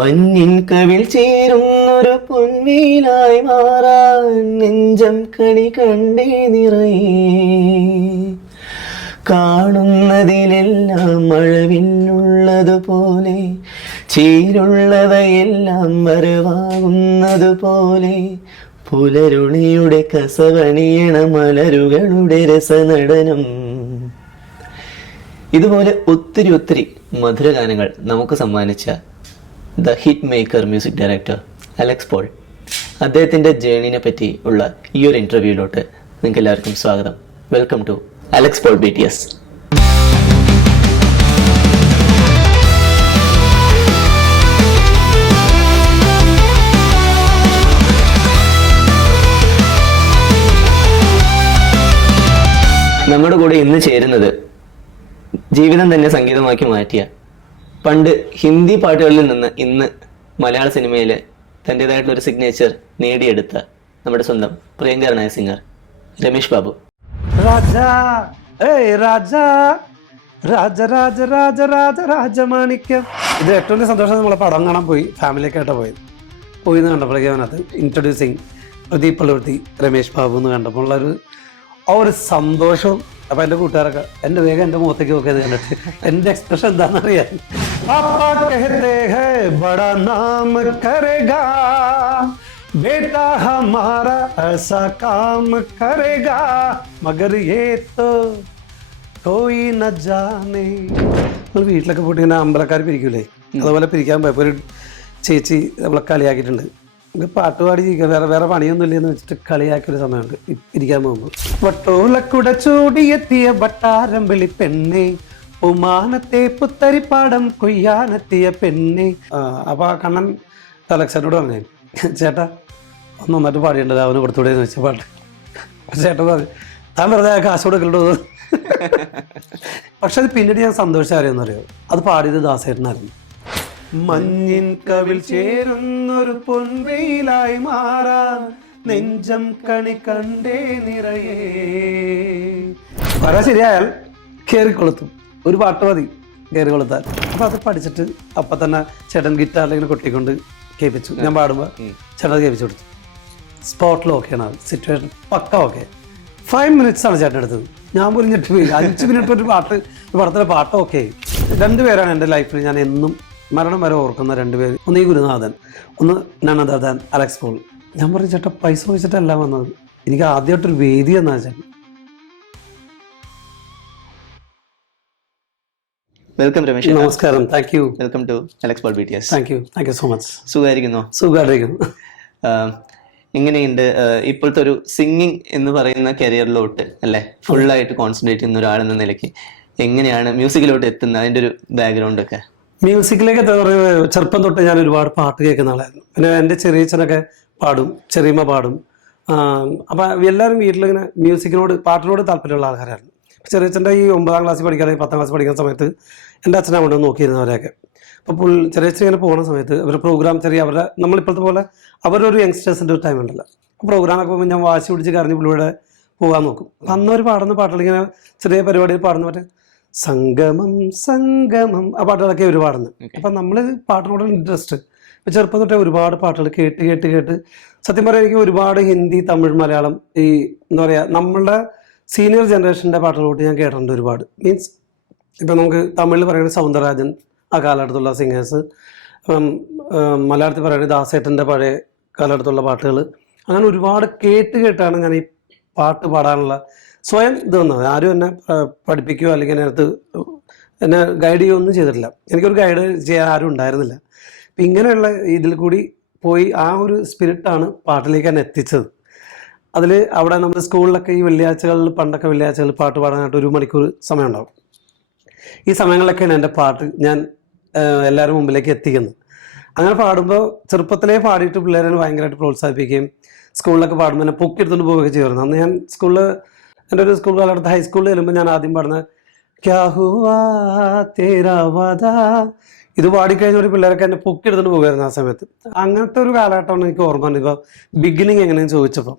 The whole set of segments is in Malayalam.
മഞ്ഞിൻ കവിൾ ചേരുന്നൊരു പൊൻവീലായി മാറാൻ നെഞ്ചം കണി കണ്ടേ നിറയെ. കാണുന്നതിലെല്ലാം മഴവില്ലുള്ളതുപോലെ, ചീരുള്ളവയെല്ലാം വരവാകുന്നതുപോലെ, പുലരുണിയുടെ കസവണിയണ മലരുകളുടെ രസനടനം. ഇതുപോലെ ഒത്തിരി ഒത്തിരി മധുരഗാനങ്ങൾ നമുക്ക് സമ്മാനിച്ച the hit maker music director Alex Paul, അദ്ദേഹത്തിൻ്റെ ജേണിനെ പറ്റി ഉള്ള ഈ ഒരു ഇൻ്റർവ്യൂയിലോട്ട് നിങ്ങൾക്ക് എല്ലാവർക്കും സ്വാഗതം. Welcome to Alex Paul BTS. നമ്മുടെ കൂടെ ഇന്ന് ചേരുന്നത് ജീവിതം തന്നെ സംഗീതമാക്കി മാറ്റിയ, പണ്ട് ഹിന്ദി പാട്ടുകളിൽ നിന്ന് ഇന്ന് മലയാള സിനിമയിൽ തൻ്റെതായിട്ടുള്ള ഒരു സിഗ്നേച്ചർ നേടിയെടുത്ത നമ്മുടെ സ്വന്തം പ്രിയങ്കരനായ സിംഗർ രമേഷ് ബാബു. രാജമാണിക്യം. ഇത് ഏറ്റവും വലിയ സന്തോഷം. നമ്മളെ പടം കാണാൻ പോയി, ഫാമിലിയൊക്കെ ആയിട്ട് പോയി കണ്ടപ്പോഴേക്കും അതിനകത്ത് ഇൻട്രൊഡ്യൂസിങ് പ്രദീപ് പള്ളുരുത്തി രമേഷ് ബാബു എന്ന് കണ്ടപ്പോൾ ഉള്ളൊരു ഒരു സന്തോഷവും. അപ്പം എൻ്റെ കൂട്ടുകാരൊക്കെ എൻ്റെ വേഗം എൻ്റെ മുഖത്തേക്ക് നോക്കിയത് കണ്ടിട്ട് എൻ്റെ എക്സ്പ്രഷൻ എന്താണെന്നറിയാൻ. ബടാ നാം കരേഗാ ബേട്ടാ ഹമാരാ ഐസാ കാം കരേഗാ മഗർ യേ തോ കോയി ന ജാനേ. നമ്മൾ വീട്ടിലൊക്കെ പോയിട്ട് ഇങ്ങനെ അമ്പലക്കാർ പിരിക്കൂലേ, അതുപോലെ പിരിക്കാൻ പോയപ്പോൾ ഒരു ചേച്ചി നമ്മളെ കളിയാക്കിയിട്ടുണ്ട്. നമുക്ക് പാട്ട് പാടി ജീവിക്കാം, വേറെ പണിയൊന്നും ഇല്ലെന്ന് വെച്ചിട്ട് കളിയാക്കിയൊരു സമയമുണ്ട് ഇരിക്കാൻ പോകുമ്പോൾ. വട്ടോലക്കുട ചൂടിയെത്തിയ വട്ടാരമ്പിളി പെണ്ണെ, ഉമാനത്തെ പുത്തരിപ്പാടം കൊയ്യാനെത്തിയ പെണ്ണെ. അപ്പോൾ ആ കണ്ണൻ അലക്സനോട് പറഞ്ഞേ, ചേട്ടാ ഒന്ന് നന്നായിട്ട് പാടിയുണ്ടല്ലോ, അവന് കൊടുത്തൂടെ എന്ന് വെച്ച പാട്ട്. ചേട്ടൻ പറഞ്ഞു, താൻ വെറുതെ കാശ് കൊടുക്കലുണ്ടോ. പക്ഷെ അത് പിന്നീട് ഞാൻ സന്തോഷിച്ച കാര്യമെന്ന് അറിയോ, അത് പാടിയത് ദാസേട്ടനായിരുന്നു. മഞ്ഞിൻ കവിൾ ചേരുന്നൊരു പൊൻവെയിലായി മാറാൻ നെഞ്ചം കണി കണ്ടേ നിറയെ. പറയാൻ ശരിയായാൽ കയറിക്കൊളുത്തും, ഒരു പാട്ട് മതി കയറി കൊളുത്താൻ. അപ്പം അത് പഠിച്ചിട്ട് അപ്പം തന്നെ ചേട്ടൻ ഗിറ്റാറിലിങ്ങനെ കൊട്ടിക്കൊണ്ട് കേൾപ്പിച്ചു. ഞാൻ പാടുമ്പോൾ ചേട്ടൻ അത് കേൾപ്പിച്ചു കൊടുത്തു. സ്പോട്ടിൽ ഓക്കെയാണ്, സിറ്റുവേഷൻ പക്ക ഓക്കെ. 5 minutes ആണ് ചേട്ടൻ എടുത്തത്. ഞാൻ പോലും ഞെട്ടിപ്പോയി. 5 minute ഒരു പാട്ട്, ഒരു പടത്തിലെ പാട്ട് ഓക്കെ. 2 പേരാണ് എൻ്റെ ലൈഫിൽ ഞാൻ എന്നും മരണം വരെ ഓർക്കുന്ന 2 പേര്. ഒന്ന് ഈ ഗുരുനാഥൻ, ഒന്ന് നനദാൻ അലക്സ് പോൾ. ഞാൻ പറഞ്ഞു, ചേട്ടാ പൈസ വെച്ചിട്ടല്ല വന്നത്, എനിക്ക് ആദ്യമായിട്ടൊരു വേദി എന്നാ ചേട്ടൻ. വെൽക്കം രമേഷ്. നമസ്കാരം. Thank you. Welcome to Alex Paul BTS. Thank you so much. സുഖമായിരിക്കുന്നോ? സുഖമായിരിക്കുന്നു. എങ്ങനെയുണ്ട് ഇപ്പോഴത്തെ ഒരു സിംഗിങ് എന്ന് പറയുന്ന കരിയറിലോട്ട് അല്ലേ ഫുള്ളായിട്ട് കോൺസെൻട്രേറ്റ് ചെയ്യുന്ന ഒരാളെന്ന നിലയ്ക്ക് എങ്ങനെയാണ് മ്യൂസിക്കിലോട്ട് എത്തുന്നത്, അതിൻ്റെ ഒരു ബാക്ക്ഗ്രൗണ്ട് ഒക്കെ? മ്യൂസിക്കിലേക്ക് എന്താ പറയുക, ചെറുപ്പം തൊട്ട് ഞാൻ ഒരുപാട് പാട്ട് കേൾക്കുന്ന ആളായിരുന്നു. പിന്നെ എൻ്റെ ചെറിയച്ഛനൊക്കെ പാടും, ചെറിയമ്മ പാടും. അപ്പം എല്ലാവരും വീട്ടിലിങ്ങനെ മ്യൂസിക്കിനോട്, പാട്ടിനോട് താല്പര്യമുള്ള ആൾക്കാരായിരുന്നു. ചെറിയച്ഛൻ്റെ ഈ 9ാം ക്ലാസ്സിൽ പഠിക്കാൻ, 10ാം ക്ലാസ്സിൽ പഠിക്കുന്ന സമയത്ത് എൻ്റെ അച്ഛനെ കൊണ്ട് നോക്കിയിരുന്നവരെയൊക്കെ. അപ്പോൾ ചെറിയച്ഛൻ ഇങ്ങനെ പോകുന്ന സമയത്ത് അവരുടെ പ്രോഗ്രാം, അവരുടെ നമ്മളിപ്പോഴത്തെ പോലെ അവരൊരു യങ്സ്റ്റേഴ്സിൻ്റെ ഒരു ടൈം ഉണ്ടല്ലോ, പ്രോഗ്രാമൊക്കെ പോകുമ്പോൾ ഞാൻ വാശി പിടിച്ച് കരഞ്ഞ് പുള്ളിയുടെ പോകാൻ നോക്കും. അപ്പം അന്നവർ പാടുന്ന പാട്ടുകൾ ഇങ്ങനെ ചെറിയ പരിപാടിയിൽ പാടുന്ന മറ്റേ സംഗമം സംഗമം ആ പാട്ടുകളൊക്കെ അവർ പാടുന്നത്. അപ്പം നമ്മൾ പാട്ടിനോടുള്ള ഇൻട്രസ്റ്റ് ഇപ്പം ചെറുപ്പം തൊട്ടേ ഒരുപാട് പാട്ടുകൾ കേട്ട് സത്യം പറയാൻ എനിക്ക് ഒരുപാട് ഹിന്ദി, തമിഴ്, മലയാളം, ഈ എന്താ പറയുക നമ്മളുടെ സീനിയർ ജനറേഷൻ്റെ പാട്ടുകളോട്ട് ഞാൻ കേട്ടിട്ടുണ്ട് ഒരുപാട്. മീൻസ് ഇപ്പം നമുക്ക് തമിഴിൽ പറയുന്നത് സൗന്ദരരാജൻ, ആ കാലഘട്ടത്തുള്ള സിംഗേഴ്സ്. മലയാളത്തിൽ പറയുന്നത് ദാസേട്ടൻ്റെ പഴയ കാലഘട്ടത്തുള്ള പാട്ടുകൾ. അങ്ങനെ ഒരുപാട് കേട്ടാണ് ഞാൻ ഈ പാട്ട് പാടാനുള്ള സ്വയം ഇത് വന്നത്. ആരും എന്നെ പഠിപ്പിക്കുകയോ അല്ലെങ്കിൽ അതിനകത്ത് എന്നെ ഗൈഡ് ചെയ്യുകയോ ഒന്നും ചെയ്തിട്ടില്ല. എനിക്കൊരു ഗൈഡ് ചെയ്യാൻ ആരും ഉണ്ടായിരുന്നില്ല. അപ്പം ഇങ്ങനെയുള്ള ഇതിൽ കൂടി പോയി ആ ഒരു സ്പിരിറ്റാണ് പാട്ടിലേക്ക് എന്നെ എത്തിച്ചത്. അതിൽ അവിടെ നമ്മുടെ സ്കൂളിലൊക്കെ ഈ വെള്ളിയാഴ്ചകളിൽ, പണ്ടൊക്കെ വെള്ളിയാഴ്ചകളിൽ പാട്ട് പാടാനായിട്ട് 1 മണിക്കൂർ സമയം ഉണ്ടാവും. ഈ സമയങ്ങളിലൊക്കെയാണ് എൻ്റെ പാട്ട് ഞാൻ എല്ലാവരും മുമ്പിലേക്ക് എത്തിക്കുന്നത്. അങ്ങനെ പാടുമ്പോൾ ചെറുപ്പത്തിലേ പാടിയിട്ട് പിള്ളേരെ ഭയങ്കരമായിട്ട് പ്രോത്സാഹിപ്പിക്കുകയും സ്കൂളിലൊക്കെ പാടുമ്പോൾ എന്നെ പൊക്കിയെടുത്തുകൊണ്ട് പോവുകയൊക്കെ ചെയ്യുമായിരുന്നു. അന്ന് ഞാൻ സ്കൂളിൽ, എൻ്റെ ഒരു സ്കൂൾ കാലഘട്ടത്ത് ഹൈസ്കൂളിൽ ചെല്ലുമ്പോൾ ഞാൻ ആദ്യം പാടുന്ന ക്യാ ഹുവാ തേരാ വാദാ, ഇത് പാടിക്കഴിഞ്ഞ ഒരു പിള്ളേരൊക്കെ എന്നെ പൊക്കിയെടുത്തുകൊണ്ട് പോകുമായിരുന്നു ആ സമയത്ത്. അങ്ങനത്തെ ഒരു കാലഘട്ടമാണ് എനിക്ക് ഓർമ്മ. ഇപ്പോൾ ബിഗിനിങ് എങ്ങനെയെന്ന് ചോദിച്ചപ്പോൾ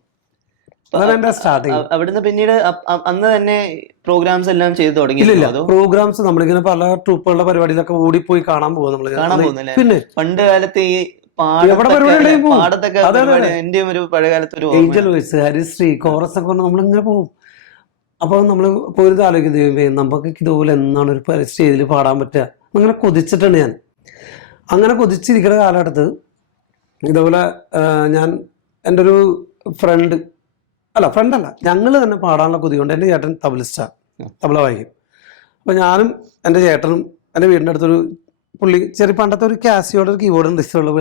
അതാണ് എന്റെ സ്റ്റാർട്ടിങ്. അവിടുന്ന് പിന്നീട് അന്ന് തന്നെ പ്രോഗ്രാംസ് എല്ലാം ചെയ്തു തുടങ്ങി? ഇല്ലില്ല, പ്രോഗ്രാംസ് നമ്മളിങ്ങനെ പല ട്രൂപ്പുകളുടെ പരിപാടിയിലൊക്കെ ഓടിപ്പോയി കാണാൻ പോകും നമ്മള്. കാണാൻ പോകുന്നില്ലേ? പിന്നെ പണ്ട് കാലത്ത് ഈ പാടത്തൊക്കെ എന്റെയും ഒരു പഴയകാലത്ത് ഒരു ഏഞ്ചൽ വോയിസ്, ഹരിശ്രീ, കോറസ് ഒക്കെ പറഞ്ഞ് നമ്മളിങ്ങനെ പോകും. അപ്പൊ നമ്മൾ പോയിരുന്ന് ആലോചിക്കുന്നത് നമുക്ക് ഇതുപോലെ എന്നാണ് ഒരു സ്റ്റേജിൽ പാടാൻ പറ്റുക, അങ്ങനെ കൊതിച്ചിട്ടുണ്ട് ഞാൻ. അങ്ങനെ കൊതിച്ചിരിക്കുന്ന കാലഘട്ടത്ത് ഇതുപോലെ ഞാൻ എൻ്റെ ഒരു ഫ്രണ്ടല്ല ഞങ്ങൾ തന്നെ പാടാനുള്ള കൊതി കൊണ്ട്, എൻ്റെ ചേട്ടൻ തബലിസ്റ്റാണ്, തബല വായിക്കും. അപ്പോൾ ഞാനും എൻ്റെ ചേട്ടനും എൻ്റെ വീടിൻ്റെ അടുത്തൊരു പുള്ളി ചെറിയ പണ്ടത്തെ ഒരു കാസിയോടെ ഒരു കീബോർഡ് ഉണ്ട്, ഇഷ്ടമുള്ള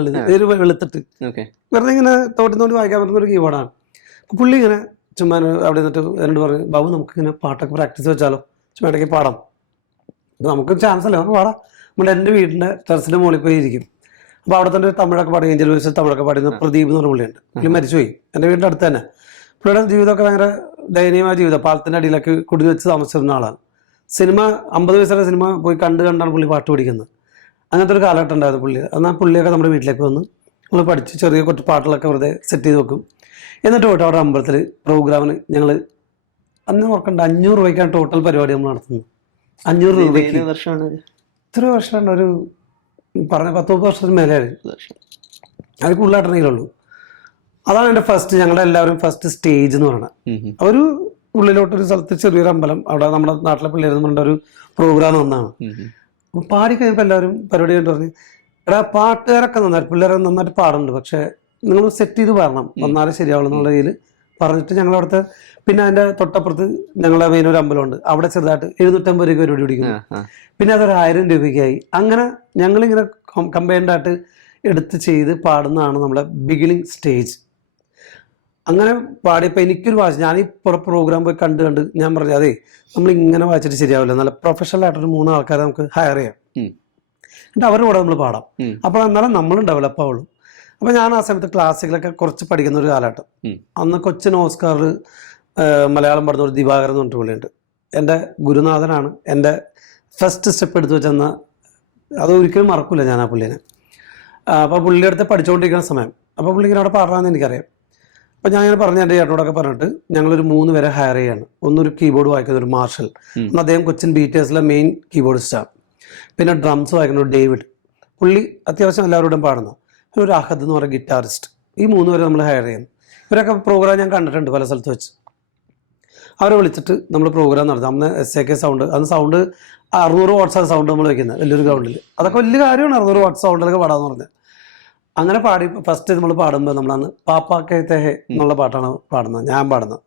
വെളുത്തിട്ട് വെറുതെ ഇങ്ങനെ തോട്ടി വായിക്കാൻ പറ്റുന്ന ഒരു കീബോർഡാണ്. അപ്പോൾ പുള്ളി ഇങ്ങനെ ചുമ്മാ അവിടെ നിന്നിട്ട് എന്നോട് പറഞ്ഞു, ബാബു നമുക്ക് ഇങ്ങനെ പാട്ടൊക്കെ പ്രാക്ടീസ് വെച്ചാലോ, ചുമ്മാ ഇടയ്ക്ക് പാടാം. അപ്പോൾ നമുക്ക് ചാൻസ് അല്ലേ, നമുക്ക് പാടാം. നമ്മൾ എൻ്റെ വീടിൻ്റെ ടെറസിൻ്റെ മുകളിൽ പോയി ഇരിക്കും. അപ്പോൾ അവിടെ തന്നെ തമിഴൊക്കെ പാടി, ഏഞ്ചൽ വോയിസിൽ തമിഴൊക്കെ പാടുന്ന പ്രദീപ് എന്ന് പറഞ്ഞ പുള്ളിയുണ്ട്. പുള്ളി മരിച്ചുപോയി, എൻ്റെ വീടിൻ്റെ അടുത്ത് തന്നെ. പുള്ളിയുടെ ജീവിതമൊക്കെ ഭയങ്കര ദയനീയമായ ജീവിതം, പാലത്തിൻ്റെ അടിയിലൊക്കെ കുടി വെച്ച് താമസിച്ചിരുന്ന ആളാണ്. സിനിമ 50 വയസ്സുള്ള സിനിമ പോയി കണ്ടാണ് പുള്ളി പാട്ട് പഠിക്കുന്നത്. അങ്ങനത്തെ ഒരു കാലഘട്ടം ഉണ്ടായിരുന്നു പുള്ളി. എന്നാൽ പുള്ളിയൊക്കെ നമ്മുടെ വീട്ടിലേക്ക് വന്ന് നമ്മൾ പഠിച്ച് ചെറിയ കുറച്ച് പാട്ടുകളൊക്കെ വെറുതെ സെറ്റ് ചെയ്ത് വെക്കും. എന്നിട്ട് പോയിട്ട് അവിടെ അമ്പലത്തിൽ പ്രോഗ്രാമിന് ഞങ്ങൾ അന്ന് ഓർക്കണ്ട 500 രൂപയ്ക്കാണ് ടോട്ടൽ പരിപാടി നമ്മൾ നടത്തുന്നത്. 500 രൂപയ്ക്ക്. ഇത്ര വർഷമാണ്, ഒരു പറഞ്ഞ 10-30 വർഷത്തിന് മേലെയാണ്. അത് കൂടുതലായിട്ടുണ്ടെങ്കിലുള്ളൂ. അതാണ് എൻ്റെ ഫസ്റ്റ്, ഞങ്ങളുടെ എല്ലാവരും ഫസ്റ്റ് സ്റ്റേജ് എന്ന് പറയുന്നത്. ഒരു ഉള്ളിലോട്ടൊരു സ്ഥലത്ത് ചെറിയൊരു അമ്പലം, അവിടെ നമ്മുടെ നാട്ടിലെ പിള്ളേർ നമ്മുടെ ഒരു പ്രോഗ്രാം വന്നാണ്. അപ്പോൾ പാടി കഴിഞ്ഞപ്പോൾ എല്ലാവരും പരിപാടി കണ്ടു പറഞ്ഞു, എടാ പാട്ടുകാരൊക്കെ നന്നായിട്ട് പിള്ളേരൊക്കെ നന്നായിട്ട് പാടുന്നുണ്ട്, പക്ഷേ നിങ്ങൾ സെറ്റ് ചെയ്ത് പാടണം, വന്നാലും ശരിയാവുള്ളൂ എന്നുള്ള രീതിയിൽ പറഞ്ഞിട്ട് ഞങ്ങൾ അവിടുത്തെ, പിന്നെ അതിൻ്റെ തൊട്ടപ്പുറത്ത് ഞങ്ങളുടെ മെയിൻ ഒരു അമ്പലമുണ്ട്, അവിടെ ചെറുതായിട്ട് 750 രൂപയ്ക്ക് പരിപാടി പിടിക്കുന്നു. പിന്നെ അതൊരു 1000 രൂപയ്ക്കായി. അങ്ങനെ ഞങ്ങളിങ്ങനെ കമ്പൈൻഡായിട്ട് എടുത്ത് ചെയ്ത് പാടുന്നതാണ് നമ്മുടെ ബിഗിനിങ് സ്റ്റേജ്. അങ്ങനെ പാടിയപ്പോൾ എനിക്കൊരു വാശി, ഞാൻ ഈ പ്രോഗ്രാം പോയി കണ്ട് ഞാൻ പറഞ്ഞു, അതെ നമ്മൾ ഇങ്ങനെ വായിച്ചിട്ട് ശരിയാവില്ല, നല്ല പ്രൊഫഷണൽ ആയിട്ടൊരു 3 ആൾക്കാരെ നമുക്ക് ഹയർ ചെയ്യാം, എന്നിട്ട് അവരുടെ കൂടെ നമ്മൾ പാടാം, അപ്പോൾ എന്നാലും നമ്മളും ഡെവലപ്പ് ആവുള്ളൂ. അപ്പോൾ ഞാൻ ആ സമയത്ത് ക്ലാസിക്കലൊക്കെ കുറച്ച് പഠിക്കുന്ന ഒരു കാലഘട്ടം. അന്ന് കൊച്ചിൻ ഓസ്കാർ മലയാളം പാടുന്ന ഒരു ദിവാകരൻ എന്ന് പറഞ്ഞിട്ട് പുള്ളിയുണ്ട്, എൻ്റെ ഗുരുനാഥനാണ്. എൻ്റെ ഫസ്റ്റ് സ്റ്റെപ്പ് എടുത്ത് വെച്ചെന്ന അത് ഒരിക്കലും മറക്കില്ല ഞാൻ ആ പുള്ളിനെ. അപ്പോൾ പുള്ളിയുടെ അടുത്ത് പഠിച്ചുകൊണ്ടിരിക്കുന്ന സമയം, അപ്പോൾ പുള്ളി ഇങ്ങനെ അവിടെ പാടാമെന്ന് എനിക്കറിയാം. അപ്പോൾ ഞാൻ ഇങ്ങനെ പറഞ്ഞു, എൻ്റെ ചേട്ടനോടൊക്കെ പറഞ്ഞിട്ട് ഞങ്ങളൊരു 3 പേരെ ഹയർ ചെയ്യാണ്. ഒന്നൊരു കീബോർഡ് വായിക്കുന്ന ഒരു മാർഷൽ, അദ്ദേഹം കൊച്ചിൻ ബീറ്റേഴ്സിലെ മെയിൻ കീബോർഡിസ്റ്റാണ്. പിന്നെ ഡ്രംസ് വായിക്കുന്ന ഒരു ഡേവിഡ്, പുള്ളി അത്യാവശ്യം എല്ലാവരോടും പാടുന്നു. പിന്നെ ഒരു അഹദ് എന്ന് പറയുന്ന ഗിറ്റാറിസ്റ്റ്. ഈ 3 പേരെ നമ്മൾ ഹയർ ചെയ്യുന്നു. ഇവരൊക്കെ പ്രോഗ്രാം ഞാൻ കണ്ടിട്ടുണ്ട് പല സ്ഥലത്ത് വെച്ച്. അവരെ വിളിച്ചിട്ട് നമ്മൾ പ്രോഗ്രാം നടത്താം. അന്ന് SAK സൗണ്ട്, അന്ന് സൗണ്ട് 600 വാട്ട്സാണ് സൗണ്ട് നമ്മൾ വെക്കുന്നത് വലിയൊരു ഗ്രൗണ്ടിൽ. അതൊക്കെ വലിയ കാര്യമാണ്, 600 വാട്ട്സ് സൗണ്ടിലൊക്കെ പാടാന്ന് പറഞ്ഞത്. അങ്ങനെ പാടി ഫസ്റ്റ് നമ്മൾ പാടുമ്പോൾ നമ്മളന്ന് പാപ്പാക്കത്തെ ഹേ എന്നുള്ള പാട്ടാണ് പാടുന്നത്, ഞാൻ പാടുന്നത്.